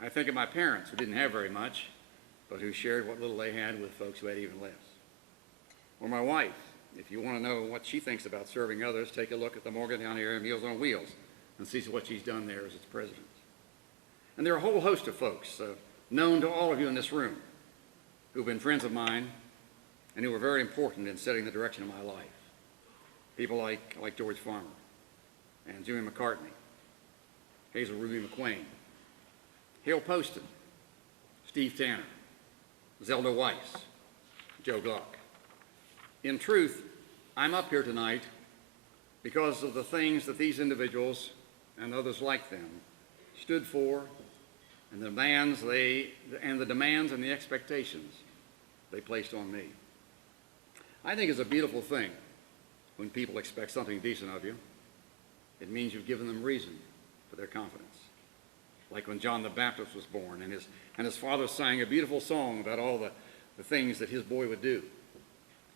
I think of my parents, who didn't have very much, but who shared what little they had with folks who had even less. Or my wife. If you want to know what she thinks about serving others, take a look at the Morgantown area Meals on Wheels and see what she's done there as its president. And there are a whole host of folks, known to all of you in this room, who've been friends of mine and who were very important in setting the direction of my life. People like George Farmer and Jimmy McCartney, Hazel Ruby McQueen, Hale Poston, Steve Tanner, Zelda Weiss, Joe Gluck. In truth, I'm up here tonight because of the things that these individuals and others like them stood for, and the demands and the expectations they placed on me. I think it's a beautiful thing when people expect something decent of you. It means you've given them reason for their confidence. Like when John the Baptist was born and his father sang a beautiful song about all the things that his boy would do.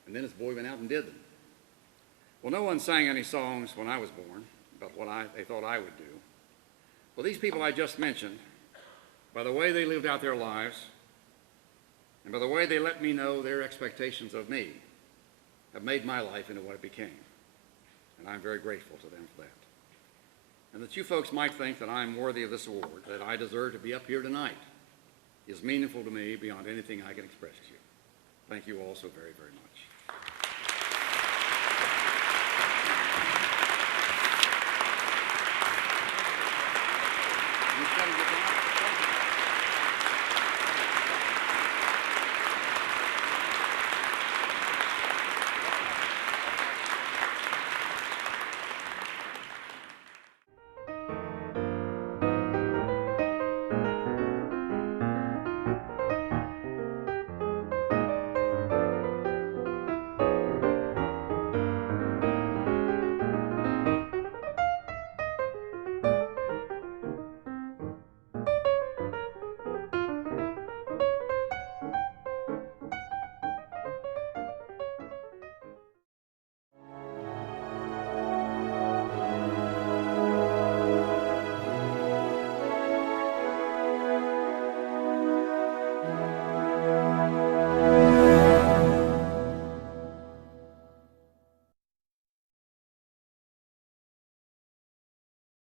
And then his boy went out and did them. Well, no one sang any songs when I was born about what they thought I would do. Well, these people I just mentioned, by the way they lived out their lives, and by the way they let me know their expectations of me, have made my life into what it became. And I'm very grateful to them for that. And that you folks might think that I'm worthy of this award, that I deserve to be up here tonight, is meaningful to me beyond anything I can express to you. Thank you all so very, very much.